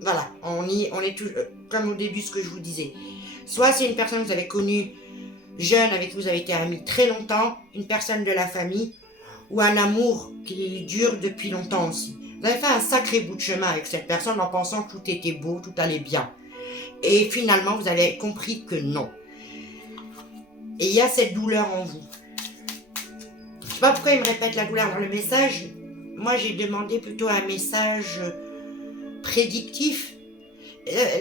Voilà, on est tout, comme au début ce que je vous disais. Soit c'est une personne que vous avez connue jeune, avec qui vous avez été amis très longtemps, une personne de la famille, ou un amour qui dure depuis longtemps aussi. Vous avez fait un sacré bout de chemin avec cette personne en pensant que tout était beau, tout allait bien. Et finalement, vous avez compris que non. Et il y a cette douleur en vous. Je ne sais pas pourquoi il me répète la douleur dans le message. Moi, j'ai demandé plutôt un message prédictif.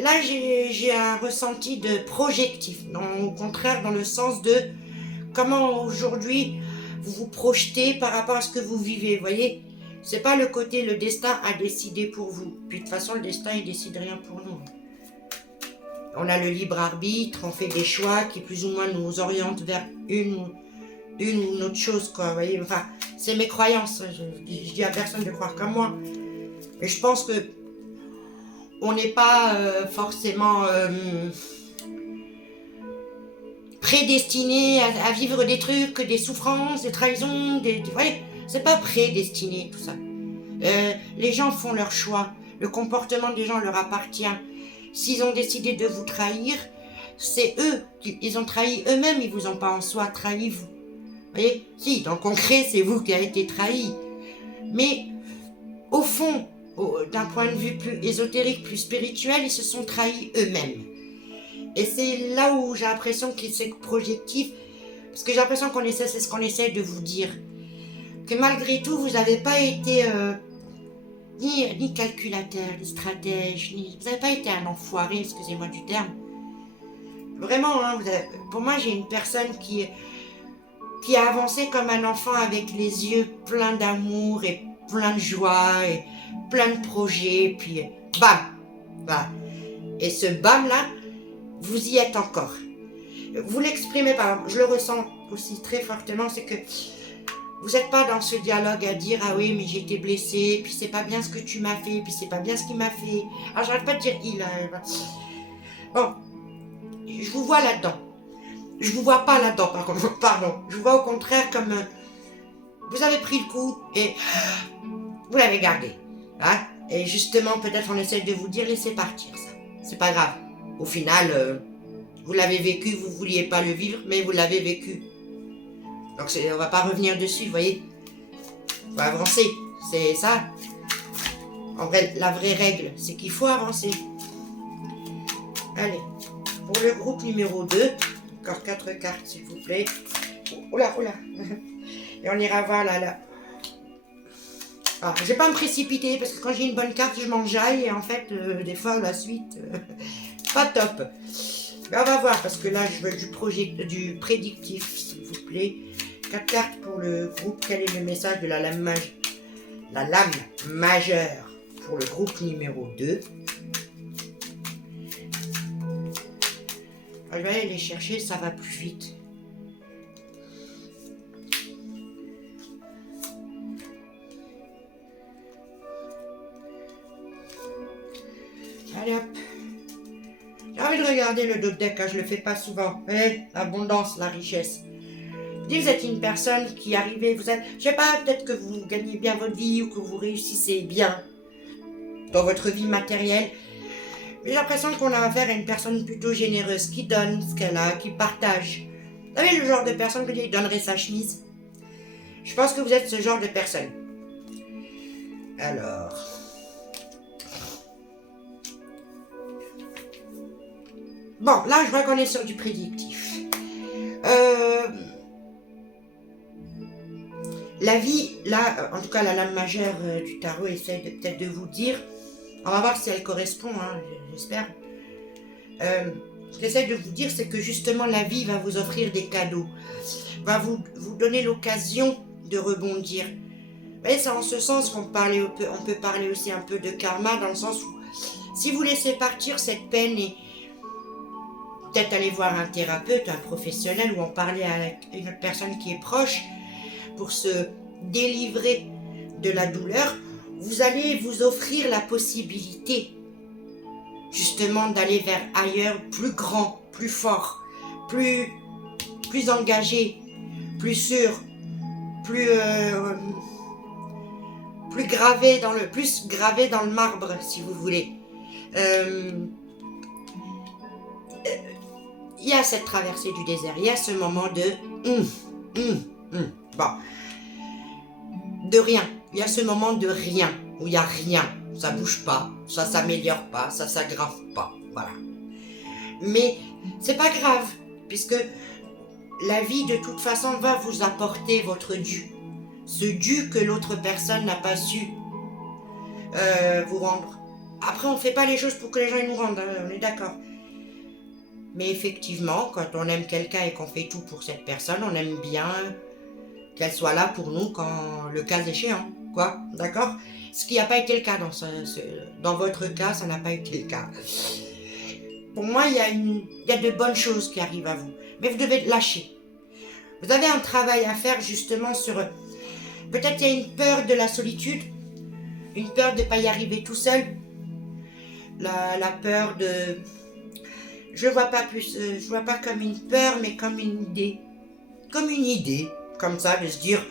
Là, j'ai un ressenti de projectif. Au contraire, dans le sens de comment aujourd'hui vous vous projetez par rapport à ce que vous vivez. Vous voyez, c'est pas le côté le destin a décidé pour vous. Puis de toute façon, le destin, il décide rien pour nous. On a le libre arbitre, on fait des choix qui plus ou moins nous orientent vers une ou une autre chose, quoi. Vous voyez, enfin, c'est mes croyances. Je dis à personne de croire comme moi. Mais je pense que on n'est pas forcément prédestiné à vivre des trucs, des souffrances, des trahisons, vous voyez, c'est pas prédestiné tout ça. Les gens font leur choix, le comportement des gens leur appartient. S'ils ont décidé de vous trahir, c'est eux, ils ont trahi eux-mêmes, ils vous ont pas en soi trahi vous. Vous voyez, si, dans le concret, c'est vous qui avez été trahi. Mais au fond, d'un point de vue plus ésotérique, plus spirituel, ils se sont trahis eux-mêmes. Et c'est là où j'ai l'impression que c'est projectif, parce que j'ai l'impression c'est ce qu'on essaie de vous dire. Que malgré tout, vous n'avez pas été ni calculateur, ni stratège, vous n'avez pas été un enfoiré, excusez-moi du terme. Vraiment, hein, pour moi, j'ai une personne qui a avancé comme un enfant avec les yeux pleins d'amour et plein de joie et plein de projets, puis bam, voilà. Et ce bam là, vous y êtes encore. Vous l'exprimez pas, je le ressens aussi très fortement, c'est que vous n'êtes pas dans ce dialogue à dire ah oui mais j'ai été blessé, puis c'est pas bien ce que tu m'as fait, puis c'est pas bien ce qu'il m'a fait. Alors j'arrête pas de dire il. Bon, je vous vois là-dedans. Je vous vois pas là-dedans par contre, pardon. Je vous vois au contraire comme vous avez pris le coup et vous l'avez gardé. Hein? Et justement peut-être on essaie de vous dire laissez partir ça. C'est pas grave. Au final, vous l'avez vécu, vous vouliez pas le vivre, mais vous l'avez vécu. Donc on va pas revenir dessus, vous voyez. Faut avancer, c'est ça. En vrai, la vraie règle, c'est qu'il faut avancer. Allez, pour le groupe numéro 2, encore 4 cartes s'il vous plaît. Oula. Et on ira voir là. Alors, je vais pas me précipiter parce que quand j'ai une bonne carte, je m'enjaille et en fait, des fois, la suite, pas top. Mais on va voir parce que là, je veux du prédictif, s'il vous plaît. 4 cartes pour le groupe. Quel est le message de la lame majeure pour le groupe numéro 2? Je vais aller les chercher, ça va plus vite. Allez hop. J'ai envie de regarder le dos de deck, hein, je le fais pas souvent. L'abondance, la richesse. Vous êtes une personne qui arrivait, je sais pas, peut-être que vous gagnez bien votre vie ou que vous réussissez bien dans votre vie matérielle. J'ai l'impression qu'on a affaire à une personne plutôt généreuse, qui donne ce qu'elle a, qui partage. Vous savez le genre de personne qui donnerait sa chemise? Je pense que vous êtes ce genre de personne. Alors... Bon, là je vois qu'on est sur du prédictif. La vie, là, en tout cas la lame majeure du tarot essaie peut-être de vous dire, on va voir si elle correspond, hein, j'espère. Ce qu'elle essaie de vous dire, c'est que justement la vie va vous offrir des cadeaux, va vous donner l'occasion de rebondir. Vous voyez, c'est en ce sens qu'on peut parler aussi un peu de karma, dans le sens où si vous laissez partir cette peine et peut-être aller voir un thérapeute, un professionnel ou en parler avec une autre personne qui est proche pour se délivrer de la douleur, vous allez vous offrir la possibilité justement d'aller vers ailleurs, plus grand, plus fort, plus engagé, plus sûr, plus plus gravé dans le marbre, si vous voulez. Il y a cette traversée du désert, il y a ce moment bon, de rien. Il y a ce moment de rien, où il n'y a rien. Ça bouge pas, ça s'améliore pas, ça s'aggrave pas, voilà. Mais c'est pas grave, puisque la vie de toute façon va vous apporter votre dû. Ce dû que l'autre personne n'a pas su vous rendre. Après, on fait pas les choses pour que les gens nous rendent, hein, on est d'accord. Mais effectivement, quand on aime quelqu'un et qu'on fait tout pour cette personne, on aime bien qu'elle soit là pour nous quand le cas échéant, quoi, d'accord? Ce qui n'a pas été le cas dans votre cas, ça n'a pas été le cas. Pour moi, il y a de bonnes choses qui arrivent à vous, mais vous devez lâcher. Vous avez un travail à faire justement sur... Peut-être il y a une peur de la solitude, une peur de ne pas y arriver tout seul, la peur de... Je vois pas comme une peur, mais comme une idée. Comme une idée, comme ça, de se dire,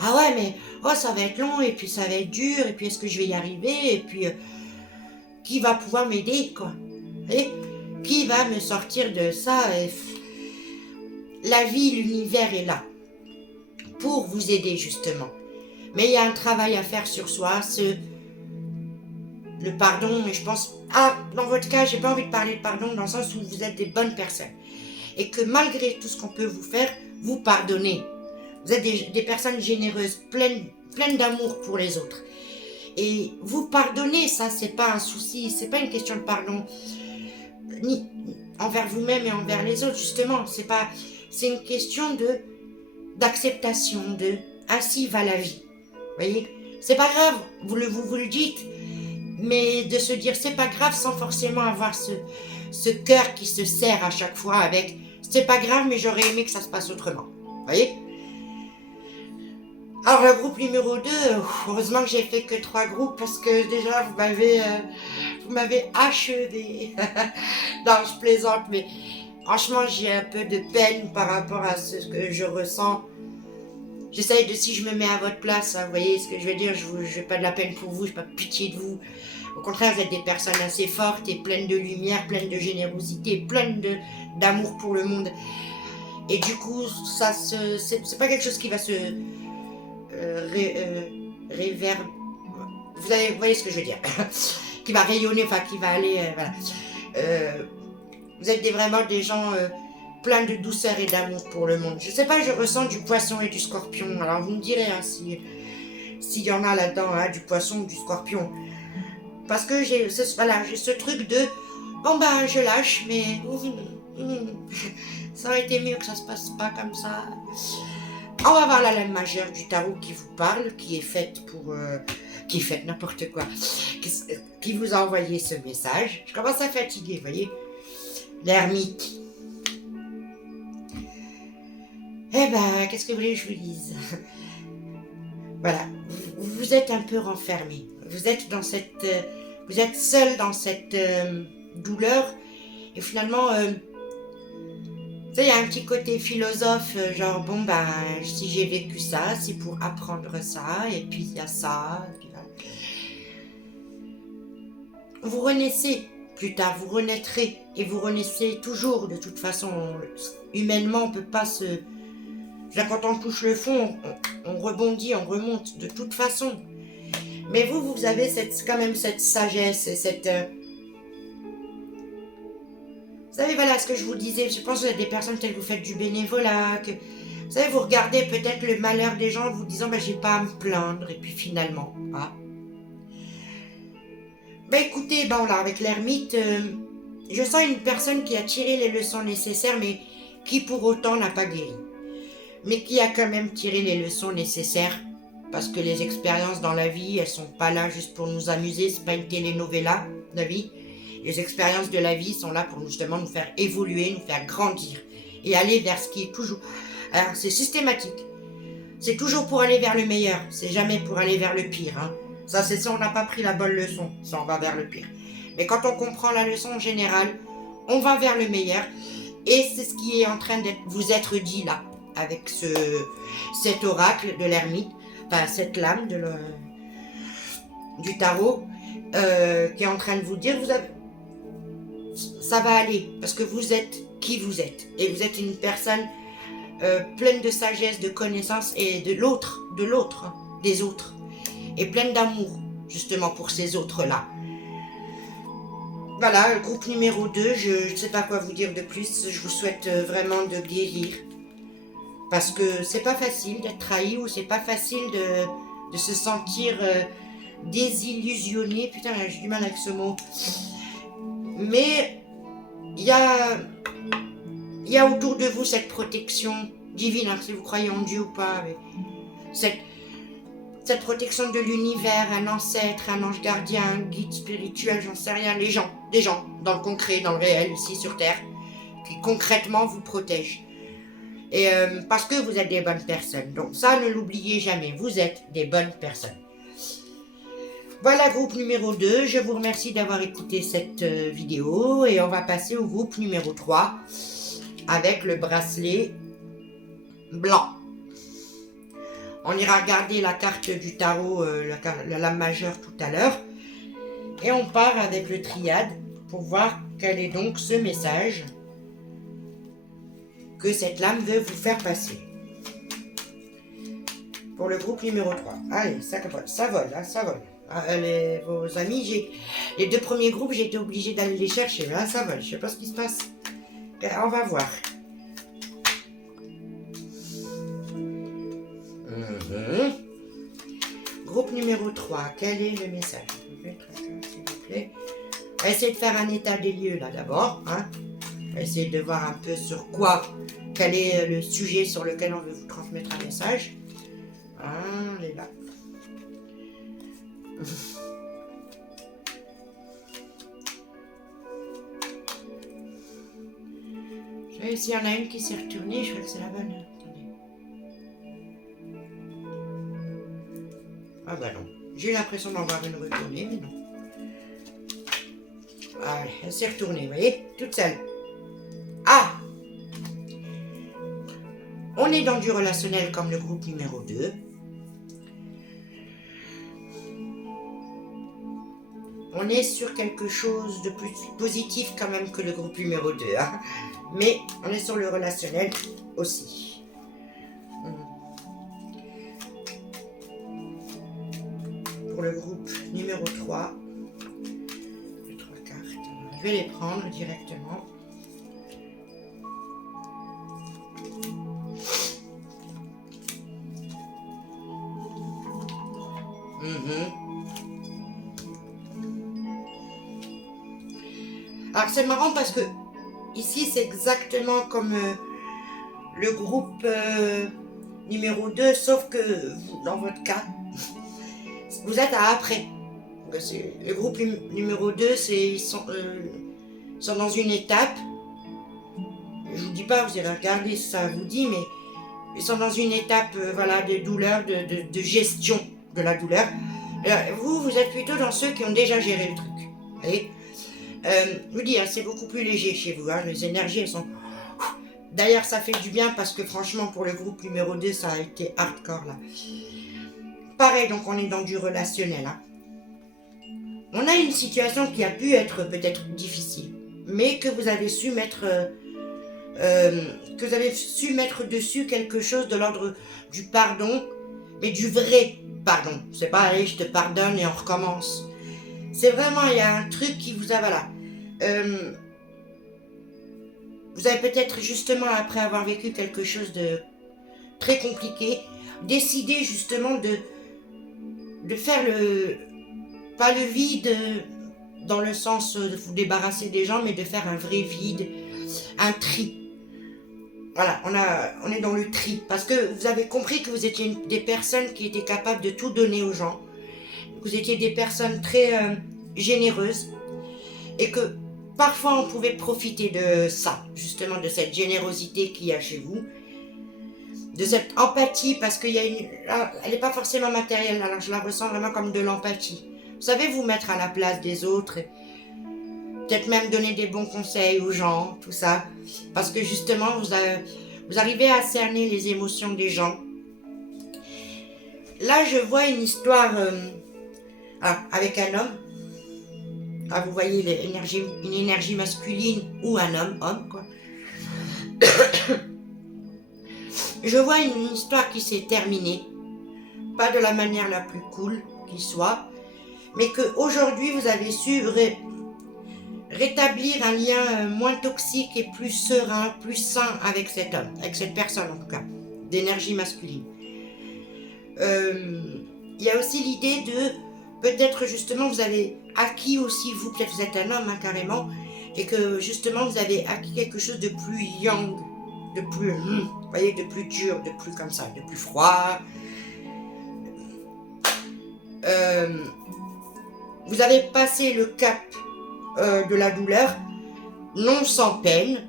ah ouais, mais oh, ça va être long, et puis ça va être dur, et puis est-ce que je vais y arriver, et puis qui va pouvoir m'aider, quoi. Et qui va me sortir de ça? La vie, l'univers est là pour vous aider, justement. Mais il y a un travail à faire sur soi, le pardon, mais je pense... dans votre cas, j'ai pas envie de parler de pardon dans le sens où vous êtes des bonnes personnes. Et que malgré tout ce qu'on peut vous faire, vous pardonnez. Vous êtes des personnes généreuses, pleines d'amour pour les autres. Et vous pardonnez, ça, c'est pas un souci, c'est pas une question de pardon. Ni envers vous-même et envers les autres, justement. C'est une question d'acceptation, ainsi va la vie. Vous voyez? C'est pas grave, vous le dites. Mais de se dire c'est pas grave sans forcément avoir ce cœur qui se serre à chaque fois avec c'est pas grave mais j'aurais aimé que ça se passe autrement. Vous voyez? Alors le groupe numéro 2, heureusement que j'ai fait que 3 groupes parce que déjà vous m'avez achevé. Non, je plaisante, mais franchement j'ai un peu de peine par rapport à ce que je ressens. J'essaye si je me mets à votre place, hein, vous voyez ce que je veux dire, je n'ai pas de la peine pour vous, je n'ai pas de pitié de vous. Au contraire, vous êtes des personnes assez fortes et pleines de lumière, pleines de générosité, pleines d'amour pour le monde. Et du coup, c'est pas quelque chose qui va se vous voyez ce que je veux dire, qui va rayonner, enfin qui va aller, voilà. Vous êtes vraiment des gens... plein de douceur et d'amour pour le monde. Je sais pas, je ressens du poisson et du scorpion. Alors vous me direz hein, s'il y en a là-dedans, hein, du poisson ou du scorpion. Parce que j'ai ce truc de bon ben je lâche, mais ça aurait été mieux que ça se passe pas comme ça. On va voir la lame majeure du tarot qui vous parle, qui est faite pour... qui est faite n'importe quoi. Qui vous a envoyé ce message. Je commence à fatiguer, vous voyez. L'ermite. Eh ben, qu'est-ce que vous voulez que je vous dise? Voilà, vous êtes un peu renfermé. Vous êtes vous êtes seul dans cette douleur. Et finalement, tu sais, il y a un petit côté philosophe, genre, bon, ben, si j'ai vécu ça, c'est pour apprendre ça, et puis il y a ça, et puis voilà. Vous renaissez plus tard, vous renaîtrez, et vous renaissez toujours, de toute façon. Humainement, on peut pas se... Quand on touche le fond, on rebondit, on remonte, de toute façon. Mais vous avez quand même cette sagesse, et cette... Vous savez, voilà ce que je vous disais, je pense que vous êtes des personnes telles que vous faites du bénévolat, que... Vous savez, vous regardez peut-être le malheur des gens en vous disant, ben, j'ai pas à me plaindre, et puis finalement, ah. Ben écoutez, bon là, avec l'ermite, je sens une personne qui a tiré les leçons nécessaires, mais qui pour autant n'a pas guéri. Mais qui a quand même tiré les leçons nécessaires, parce que les expériences dans la vie, elles sont pas là juste pour nous amuser, c'est pas une telenovela, la vie. Les expériences de la vie sont là pour justement nous faire évoluer, nous faire grandir, et aller vers ce qui est toujours... Alors c'est systématique, c'est toujours pour aller vers le meilleur, c'est jamais pour aller vers le pire, hein. Ça c'est ça, on n'a pas pris la bonne leçon, ça on va vers le pire. Mais quand on comprend la leçon générale, on va vers le meilleur, et c'est ce qui est en train de vous être dit là, avec cet oracle de l'ermite, enfin cette lame du tarot qui est en train de vous dire, ça va aller, parce que vous êtes qui vous êtes. Et vous êtes une personne pleine de sagesse, de connaissances et des autres, et pleine d'amour, justement, pour ces autres-là. Voilà, le groupe numéro 2, je ne sais pas quoi vous dire de plus, je vous souhaite vraiment de guérir. Parce que c'est pas facile d'être trahi ou c'est pas facile de se sentir désillusionné. Putain, j'ai du mal avec ce mot. Mais il y a autour de vous cette protection divine, hein, si vous croyez en Dieu ou pas. Mais cette protection de l'univers, un ancêtre, un ange gardien, un guide spirituel, j'en sais rien, des gens, dans le concret, dans le réel, ici sur Terre, qui concrètement vous protègent. Et parce que vous êtes des bonnes personnes. Donc ça, ne l'oubliez jamais, vous êtes des bonnes personnes. Voilà, groupe numéro 2, je vous remercie d'avoir écouté cette vidéo et on va passer au groupe numéro 3 avec le bracelet blanc. On ira regarder la carte du tarot, la lame majeure tout à l'heure. Et on part avec le triade pour voir quel est donc ce message que cette lame veut vous faire passer. Pour le groupe numéro 3. Allez, ça vole, hein, ça vole. Vos amis, les 2 premiers groupes, j'ai été obligée d'aller les chercher. Là, ça vole, je sais pas ce qui se passe. On va voir. Groupe numéro 3, quel est le message? S'il vous plaît. On va essayer de faire un état des lieux là d'abord. Hein. On va essayer de voir un peu sur quel est le sujet sur lequel on veut vous transmettre un message. Elle est là. S'il y en a une qui s'est retournée, je crois que c'est la bonne. Ah bah non. J'ai eu l'impression d'en voir une retournée, mais non. Allez, elle s'est retournée, vous voyez, toute seule. Ah! On est dans du relationnel comme le groupe numéro 2. On est sur quelque chose de plus positif quand même que le groupe numéro 2. Hein. Mais on est sur le relationnel aussi. Pour le groupe numéro 3, les 3 cartes, je vais les prendre directement. Alors c'est marrant parce que ici c'est exactement comme le groupe numéro 2, sauf que vous, dans votre cas, vous êtes à après. Le groupe numéro 2, ils sont dans une étape. Je vous dis pas, vous irez regarder si ça vous dit, mais ils sont dans une étape voilà, de douleur, de gestion de la douleur. Alors, vous êtes plutôt dans ceux qui ont déjà géré le truc. Vous voyez, je vous dis, hein, c'est beaucoup plus léger chez vous. Hein, les énergies, elles sont... D'ailleurs, ça fait du bien parce que franchement, pour le groupe numéro 2, ça a été hardcore là. Pareil, donc on est dans du relationnel. Hein. On a une situation qui a pu être peut-être difficile, mais que vous avez su mettre... dessus quelque chose de l'ordre du pardon, mais du vrai pardon. C'est pas allez, je te pardonne et on recommence. C'est vraiment, il y a un truc qui vous a, voilà. Vous avez peut-être justement, après avoir vécu quelque chose de très compliqué, décidé justement de faire pas le vide dans le sens de vous débarrasser des gens, mais de faire un vrai vide, un tri. Voilà, on est dans le tri. Parce que vous avez compris que vous étiez des personnes qui étaient capables de tout donner aux gens. Vous étiez des personnes très généreuses. Et que parfois on pouvait profiter de ça, justement de cette générosité qu'il y a chez vous. De cette empathie, parce qu'il y a elle n'est pas forcément matérielle, alors je la ressens vraiment comme de l'empathie. Vous savez vous mettre à la place des autres. Peut-être même donner des bons conseils aux gens, tout ça. Parce que justement, vous arrivez à cerner les émotions des gens. Là, je vois une histoire Ah, avec un homme. Ah, vous voyez une énergie masculine ou un homme quoi. Je vois une histoire qui s'est terminée, pas de la manière la plus cool qui soit, mais qu'aujourd'hui vous avez su rétablir un lien moins toxique et plus serein, plus sain avec cet homme, avec cette personne en tout cas, d'énergie masculine. Il y a aussi l'idée de, peut-être justement vous avez acquis aussi, vous peut-être vous êtes un homme carrément, et que justement vous avez acquis quelque chose de plus yang, de plus, vous voyez, de plus dur, de plus comme ça, de plus froid. Vous avez passé le cap de la douleur, non sans peine,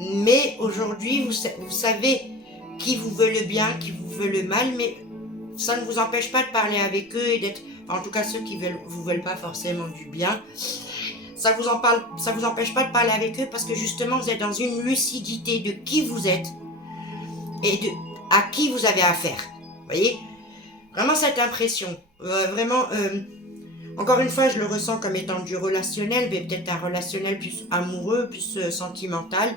mais aujourd'hui vous savez qui vous veut le bien, qui vous veut le mal, mais ça ne vous empêche pas de parler avec eux et d'être, en tout cas ceux qui vous veulent pas forcément du bien, ça vous empêche pas de parler avec eux parce que justement vous êtes dans une lucidité de qui vous êtes et à qui vous avez affaire. Vous voyez, vraiment cette impression, encore une fois je le ressens comme étant du relationnel, mais peut-être un relationnel plus amoureux, plus sentimental.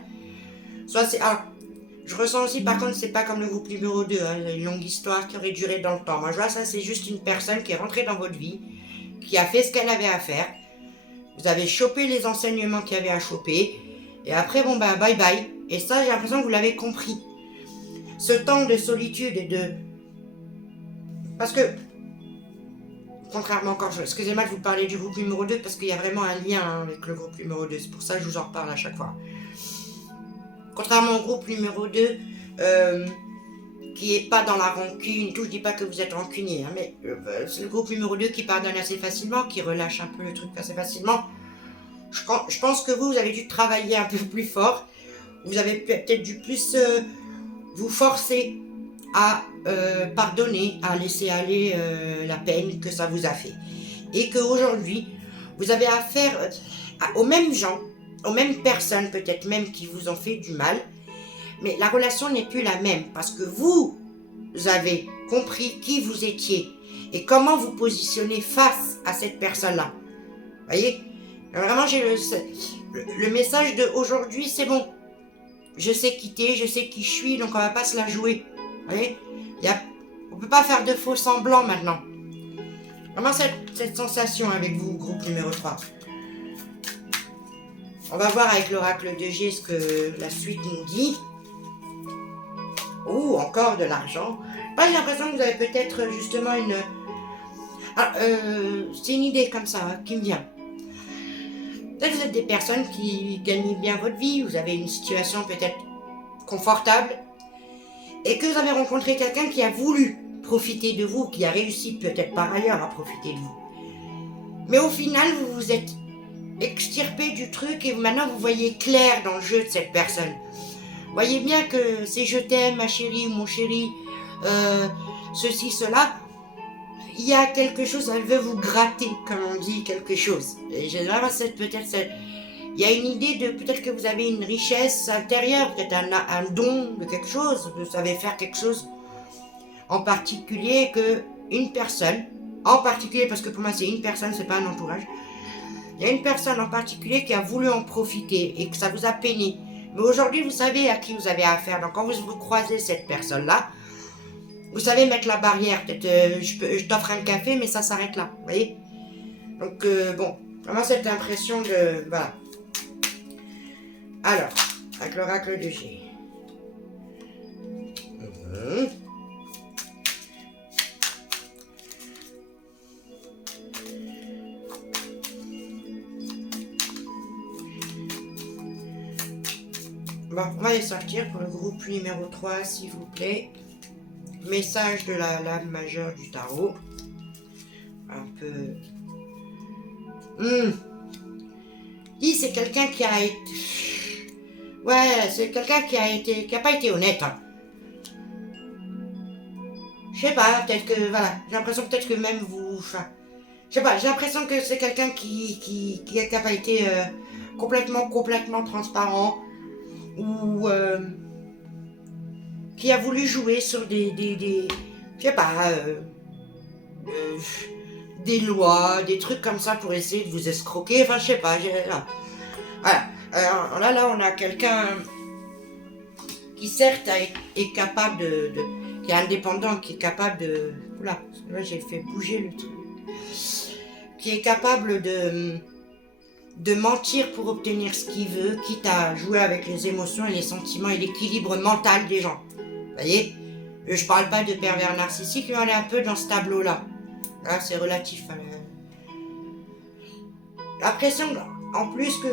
Je ressens aussi, par contre, c'est pas comme le groupe numéro 2, une longue histoire qui aurait duré dans le temps. Moi, je vois ça, c'est juste une personne qui est rentrée dans votre vie, qui a fait ce qu'elle avait à faire. Vous avez chopé les enseignements qu'il y avait à choper. Et après, bon, bah, bye bye. Et ça, j'ai l'impression que vous l'avez compris. Ce temps de solitude et de... Parce que, contrairement encore, excusez-moi de vous parler du groupe numéro 2, parce qu'il y a vraiment un lien avec le groupe numéro 2. C'est pour ça que je vous en reparle à chaque fois. Contrairement au groupe numéro 2, qui est pas dans la rancune, je dis pas que vous êtes rancunier, mais c'est le groupe numéro 2 qui pardonne assez facilement, qui relâche un peu le truc assez facilement. Je pense que vous avez dû travailler un peu plus fort, vous avez peut-être dû plus vous forcer à pardonner, à laisser aller la peine que ça vous a fait. Et qu'aujourd'hui, vous avez affaire aux mêmes gens, aux mêmes personnes peut-être même qui vous ont fait du mal, mais la relation n'est plus la même parce que vous avez compris qui vous étiez et comment vous positionnez face à cette personne-là. Vous voyez, vraiment j'ai le message d'aujourd'hui, c'est bon. Je sais quitter, je sais qui je suis, donc on va pas se la jouer. Vous voyez, on peut pas faire de faux semblants maintenant. Vraiment cette sensation avec vous, groupe numéro 3. On va voir avec l'oracle de G ce que la suite nous dit. Oh, encore de l'argent. J'ai l'impression que vous avez peut-être justement une... c'est une idée comme ça qui me vient. Peut-être que vous êtes des personnes qui gagnent bien votre vie, vous avez une situation peut-être confortable, et que vous avez rencontré quelqu'un qui a voulu profiter de vous, qui a réussi peut-être par ailleurs à profiter de vous. Mais au final, vous vous êtes extirpé du truc et maintenant vous voyez clair dans le jeu de cette personne. Vous voyez bien que c'est je t'aime ma chérie ou mon chéri, ceci, cela, il y a quelque chose, elle veut vous gratter, comme on dit, quelque chose. Et généralement, il y a une idée de peut-être que vous avez une richesse intérieure, peut-être un don de quelque chose, vous savez faire quelque chose en particulier que une personne, en particulier, parce que pour moi c'est une personne, c'est pas un entourage, il y a une personne en particulier qui a voulu en profiter et que ça vous a peiné. Mais aujourd'hui, vous savez à qui vous avez affaire. Donc quand vous croisez cette personne-là, vous savez mettre la barrière. Peut-être je t'offre un café, mais ça s'arrête là. Vous voyez. Donc bon, vraiment cette impression de... Voilà. Alors, avec l'oracle de G. Bon, on va les sortir pour le groupe numéro 3, s'il vous plaît. Message de la lame majeure du tarot. Un peu... Dis, c'est quelqu'un qui a été... Ouais, c'est quelqu'un qui a pas été honnête. Hein. Je sais pas, peut-être que... Voilà, j'ai l'impression peut-être que même vous... Enfin, je sais pas, j'ai l'impression que c'est quelqu'un qui a pas été complètement transparent. Ou qui a voulu jouer sur des je sais pas, des lois, des trucs comme ça pour essayer de vous escroquer. Enfin, je sais pas. Voilà. Alors, là, on a quelqu'un qui certes est capable qui est indépendant, qui est capable Oula, là j'ai fait bouger le truc. Qui est capable de mentir pour obtenir ce qu'il veut, quitte à jouer avec les émotions et les sentiments et l'équilibre mental des gens. Vous voyez? Je parle pas de pervers narcissique, mais on est un peu dans ce tableau-là. Là, c'est relatif à l'impression, en plus, que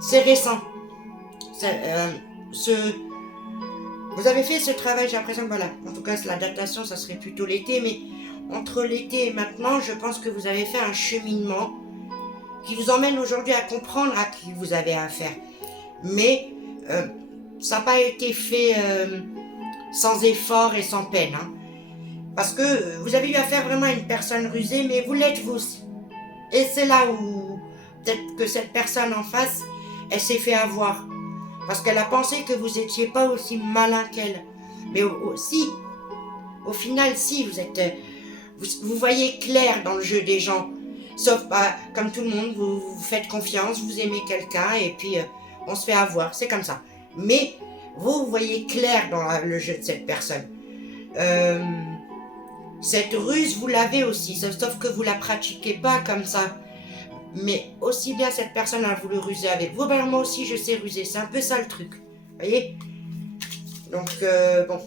c'est récent. Vous avez fait ce travail, j'ai l'impression que voilà, en tout cas la datation ça serait plutôt l'été, mais entre l'été et maintenant, je pense que vous avez fait un cheminement qui vous emmène aujourd'hui à comprendre à qui vous avez affaire. Mais ça n'a pas été fait sans effort et sans peine. Hein. Parce que vous avez eu affaire vraiment à une personne rusée, mais vous l'êtes vous aussi. Et c'est là où peut-être que cette personne en face, elle s'est fait avoir. Parce qu'elle a pensé que vous n'étiez pas aussi malin qu'elle. Mais aussi, au final, si, vous voyez clair dans le jeu des gens. Sauf, comme tout le monde, vous faites confiance, vous aimez quelqu'un et puis on se fait avoir. C'est comme ça. Mais vous voyez clair dans le jeu de cette personne. Cette ruse, vous l'avez aussi, sauf que vous la pratiquez pas comme ça. Mais aussi bien cette personne a voulu ruser avec vous, ben moi aussi je sais ruser, c'est un peu ça le truc, vous voyez. Donc bon,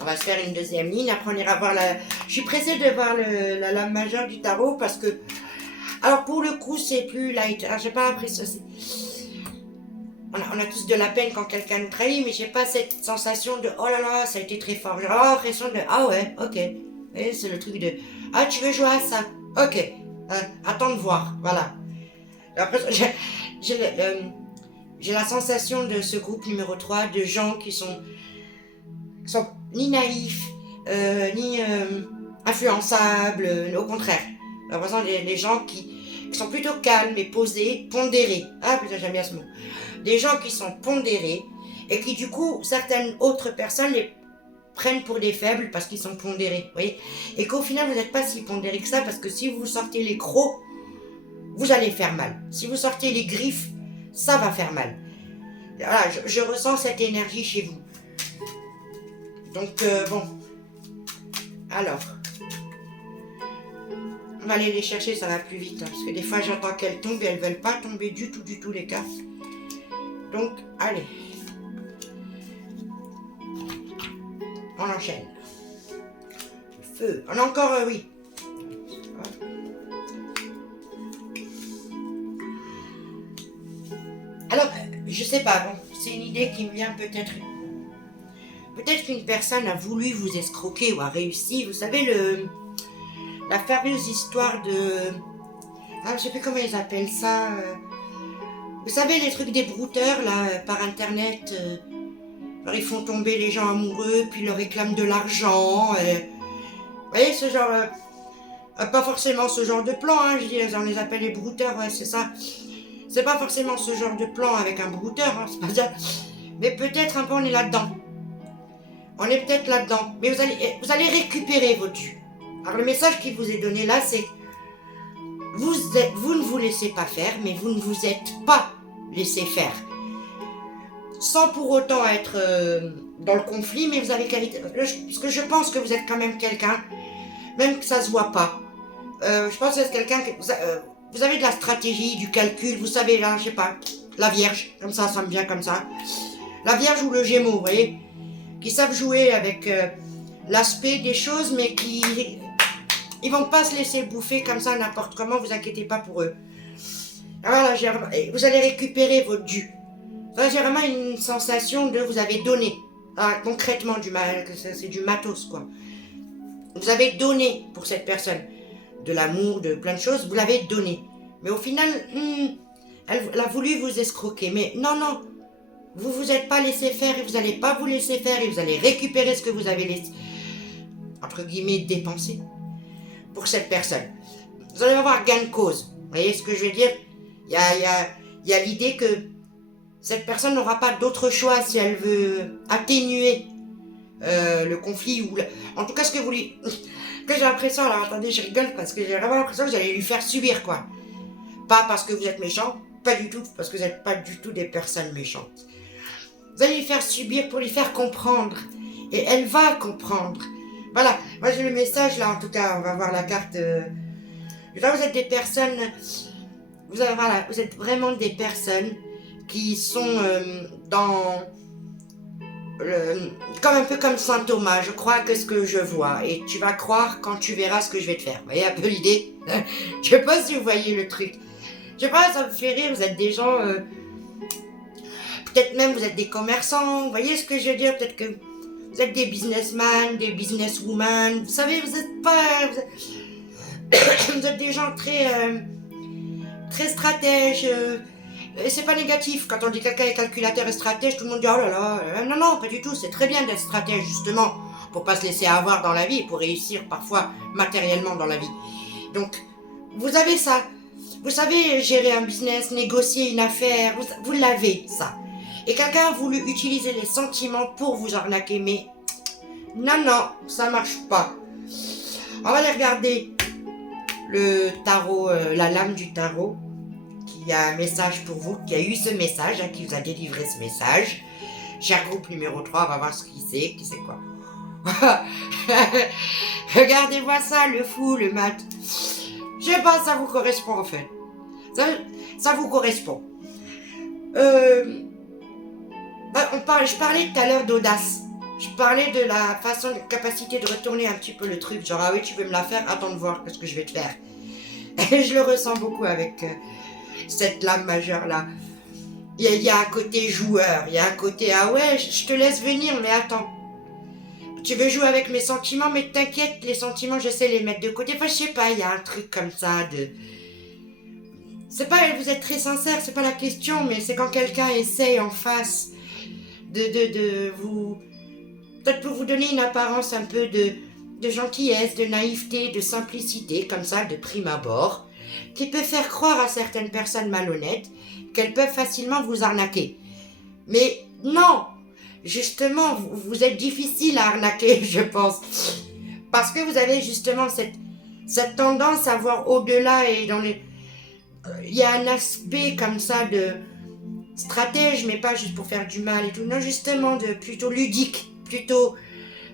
on va se faire une deuxième ligne, après on ira voir Je suis pressée de voir la lame majeure du tarot parce que... Alors pour le coup c'est plus light, alors j'ai pas l'impression... On a tous de la peine quand quelqu'un nous trahit, mais j'ai pas cette sensation de oh là là, ça a été très fort. J'ai l'impression de ah ouais, ok. Et c'est le truc de ah tu veux jouer à ça, ok. Attends de voir, voilà. J'ai la sensation de ce groupe numéro 3 de gens qui sont ni naïfs, ni influençables, au contraire. J'ai l'impression des gens qui sont plutôt calmes et posés, pondérés. Ah putain, j'aime bien ce mot. Des gens qui sont pondérés et qui du coup, certaines autres personnes les prennent pour des faibles parce qu'ils sont pondérés, vous voyez. Et qu'au final, vous n'êtes pas si pondérés que ça parce que si vous sortez les crocs, vous allez faire mal. Si vous sortez les griffes, ça va faire mal. Voilà, je ressens cette énergie chez vous. Donc, bon. Alors. On va aller les chercher, ça va plus vite. Hein, parce que des fois, j'entends qu'elles tombent et elles ne veulent pas tomber du tout les cartes. Donc, allez. On enchaîne. Le feu. On a encore, oui. Alors, je sais pas, bon, c'est une idée qui me vient peut-être. Peut-être qu'une personne a voulu vous escroquer ou a réussi. Vous savez, la fameuse histoire de... Ah, je sais plus comment ils appellent ça. Vous savez, les trucs des brouteurs, là, par Internet. Alors, ils font tomber les gens amoureux, puis ils leur réclament de l'argent. Vous voyez, ce genre... pas forcément ce genre de plan, hein, je dis, on les appelle les brouteurs, ouais, c'est ça. C'est pas forcément ce genre de plan avec un brouteur, hein, c'est pas ça. Mais peut-être un peu on est là-dedans. On est peut-être là-dedans. Mais vous allez récupérer votre dû. Alors le message qui vous est donné là, c'est... Vous ne vous laissez pas faire, mais vous ne vous êtes pas laissé faire. Sans pour autant être dans le conflit, mais vous avez qualité... Parce que je pense que vous êtes quand même quelqu'un, même que ça se voit pas. Je pense que c'est quelqu'un que... Vous avez de la stratégie, du calcul, vous savez, là, je sais pas, la Vierge, comme ça me vient comme ça. La Vierge ou le Gémeaux, vous voyez, qui savent jouer avec l'aspect des choses, mais qui... Ils vont pas se laisser bouffer comme ça n'importe comment, vous inquiétez pas pour eux. Voilà, vous allez récupérer votre dû. J'ai vraiment une sensation de vous avez donné. Ah, concrètement, c'est du matos, quoi. Vous avez donné pour cette personne. De l'amour, de plein de choses, vous l'avez donné. Mais au final, elle a voulu vous escroquer. Mais non, vous vous êtes pas laissé faire et vous n'allez pas vous laisser faire et vous allez récupérer ce que vous avez laissé, entre guillemets, dépenser pour cette personne. Vous allez avoir gain de cause. Vous voyez ce que je veux dire? Il y a l'idée que cette personne n'aura pas d'autre choix si elle veut atténuer le conflit ou en tout cas ce que vous lui... Que j'ai l'impression, alors attendez, je rigole parce que j'ai vraiment l'impression que j'allais lui faire subir, quoi. Pas parce que vous êtes méchant, pas du tout, parce que vous n'êtes pas du tout des personnes méchantes. Vous allez lui faire subir pour lui faire comprendre. Et elle va comprendre. Voilà, moi j'ai le message là, en tout cas, on va voir la carte. Là, vous êtes des personnes, voilà, vous êtes vraiment des personnes qui sont dans... comme un peu comme Saint Thomas, je crois que ce que je vois. Et tu vas croire quand tu verras ce que je vais te faire. Vous voyez un peu l'idée? Je sais pas si vous voyez le truc. Je sais pas, ça me fait rire, vous êtes des gens... peut-être même vous êtes des commerçants, vous voyez ce que je veux dire? Peut-être que vous êtes des businessmen, des businesswomen. Vous savez, vous êtes pas... Vous êtes des gens très stratèges. C'est pas négatif. Quand on dit quelqu'un est calculateur et stratège, tout le monde dit oh là là. Non, non, pas du tout. C'est très bien d'être stratège, justement, pour pas se laisser avoir dans la vie et pour réussir parfois matériellement dans la vie. Donc, vous avez ça. Vous savez gérer un business, négocier une affaire. Vous l'avez, ça. Et quelqu'un a voulu utiliser les sentiments pour vous arnaquer, mais non, non, ça marche pas. On va aller regarder le tarot, la lame du tarot, qui a un message pour vous, qui a eu ce message, qui vous a délivré ce message. Cher groupe numéro 3, on va voir ce qu'il sait, qui c'est quoi. Regardez-moi ça, le fou, le mat. Je sais pas, ça vous correspond en fait. Ça vous correspond. Je parlais tout à l'heure d'audace. Je parlais de la façon, de capacité de retourner un petit peu le truc. Genre, ah oui, tu veux me la faire? Attends de voir ce que je vais te faire. Et je le ressens beaucoup avec cette lame majeure là. Il y a un côté joueur. Il y a un côté, ah ouais, je te laisse venir, mais attends. Tu veux jouer avec mes sentiments, mais t'inquiète, les sentiments, je sais les mettre de côté. Enfin, je sais pas, il y a un truc comme ça de... C'est pas, vous êtes très sincère, c'est pas la question, mais c'est quand quelqu'un essaye en face de vous... Peut-être pour vous donner une apparence un peu de gentillesse, de naïveté, de simplicité, comme ça, de prime abord, qui peut faire croire à certaines personnes malhonnêtes qu'elles peuvent facilement vous arnaquer. Mais non! Justement, vous êtes difficile à arnaquer, je pense. Parce que vous avez justement cette tendance à voir au-delà et dans les... Il y a un aspect comme ça de stratège, mais pas juste pour faire du mal et tout. Non, justement, de plutôt ludique. Plutôt,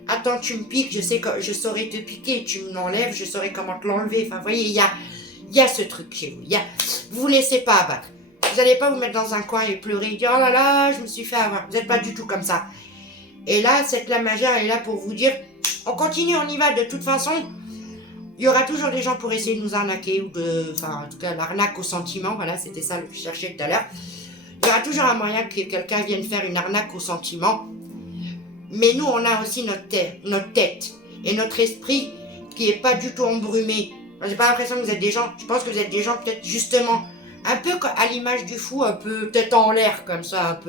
attends, tu me piques, je sais que je saurais te piquer. Tu me l'enlèves, je saurais comment te l'enlever. Enfin, vous voyez, il y a ce truc chez vous. Vous vous laissez pas abattre. Vous n'allez pas vous mettre dans un coin et pleurer et dire oh là là, je me suis fait avoir. Vous n'êtes pas du tout comme ça. Et là, cette lame majeure est là pour vous dire on continue, on y va. De toute façon, il y aura toujours des gens pour essayer de nous arnaquer enfin, en tout cas, l'arnaque au sentiment. Voilà, c'était ça que je cherchais tout à l'heure. Il y aura toujours un moyen que quelqu'un vienne faire une arnaque au sentiment. Mais nous, on a aussi notre tête et notre esprit qui n'est pas du tout embrumé. J'ai pas l'impression que vous êtes des gens, je pense que vous êtes des gens peut-être justement un peu à l'image du fou, un peu peut-être en l'air comme ça,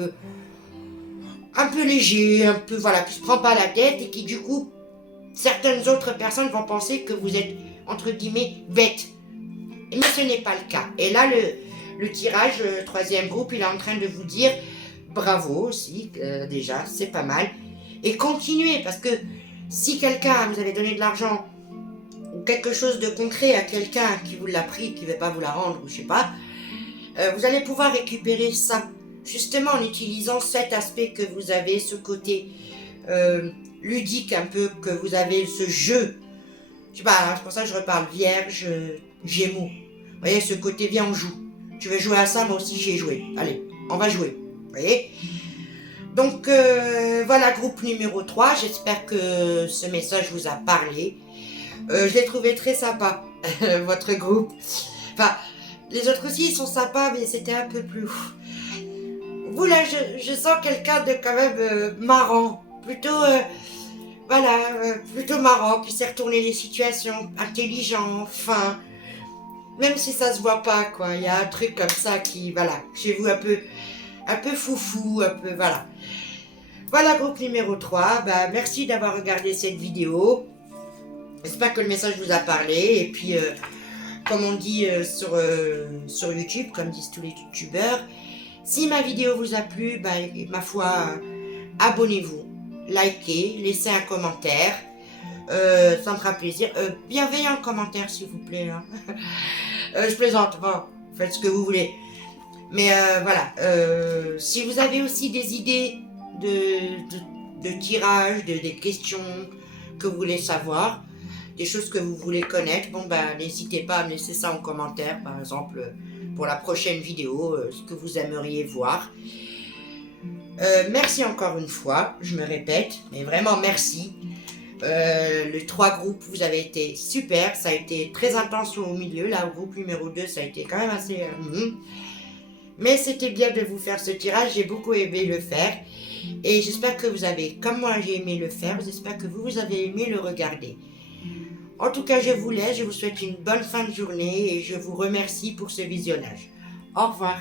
un peu léger, un peu voilà, qui se prend pas la tête et qui du coup, certaines autres personnes vont penser que vous êtes entre guillemets bête. Mais ce n'est pas le cas. Et là, le tirage, le troisième groupe, il est en train de vous dire bravo aussi, déjà, c'est pas mal. Et continuez, parce que si quelqu'un, vous avez donné de l'argent ou quelque chose de concret à quelqu'un qui vous l'a pris, qui ne veut pas vous la rendre, ou je sais pas, vous allez pouvoir récupérer ça, justement en utilisant cet aspect que vous avez, ce côté ludique un peu, que vous avez, ce jeu. Je sais pas, c'est pour ça que je reparle Vierge, Gémeaux. Vous voyez, ce côté, viens, on joue. Tu veux jouer à ça, moi aussi j'y ai joué. Allez, on va jouer. Vous voyez ? Donc voilà, groupe numéro 3, j'espère que ce message vous a parlé. Je l'ai trouvé très sympa, votre groupe. Enfin, les autres aussi ils sont sympas, mais c'était un peu plus... Vous là, je sens quelqu'un de quand même marrant, plutôt, plutôt marrant, qui sait retourner les situations, intelligent, fin. Même si ça se voit pas, quoi, il y a un truc comme ça qui, voilà, chez vous un peu foufou, un peu, voilà. Voilà, groupe numéro 3, merci d'avoir regardé cette vidéo. J'espère que le message vous a parlé. Et puis, comme on dit sur YouTube, comme disent tous les youtubeurs, si ma vidéo vous a plu, ma foi, abonnez-vous, likez, laissez un commentaire. Ça me fera plaisir. Bienveillant commentaire, s'il vous plaît. Hein. Je plaisante, bon, faites ce que vous voulez. Mais voilà, si vous avez aussi des idées de tirage, des questions que vous voulez savoir, des choses que vous voulez connaître, bon bah n'hésitez pas à me laisser ça en commentaire, par exemple pour la prochaine vidéo, ce que vous aimeriez voir. Merci encore une fois, je me répète, mais vraiment merci. Les 3 groupes, vous avez été super, ça a été très intense au milieu, là au groupe numéro 2, ça a été quand même assez... Mais c'était bien de vous faire ce tirage, j'ai beaucoup aimé le faire. Et j'espère que vous avez, comme moi j'ai aimé le faire, j'espère que vous avez aimé le regarder. En tout cas, je vous laisse, je vous souhaite une bonne fin de journée et je vous remercie pour ce visionnage. Au revoir.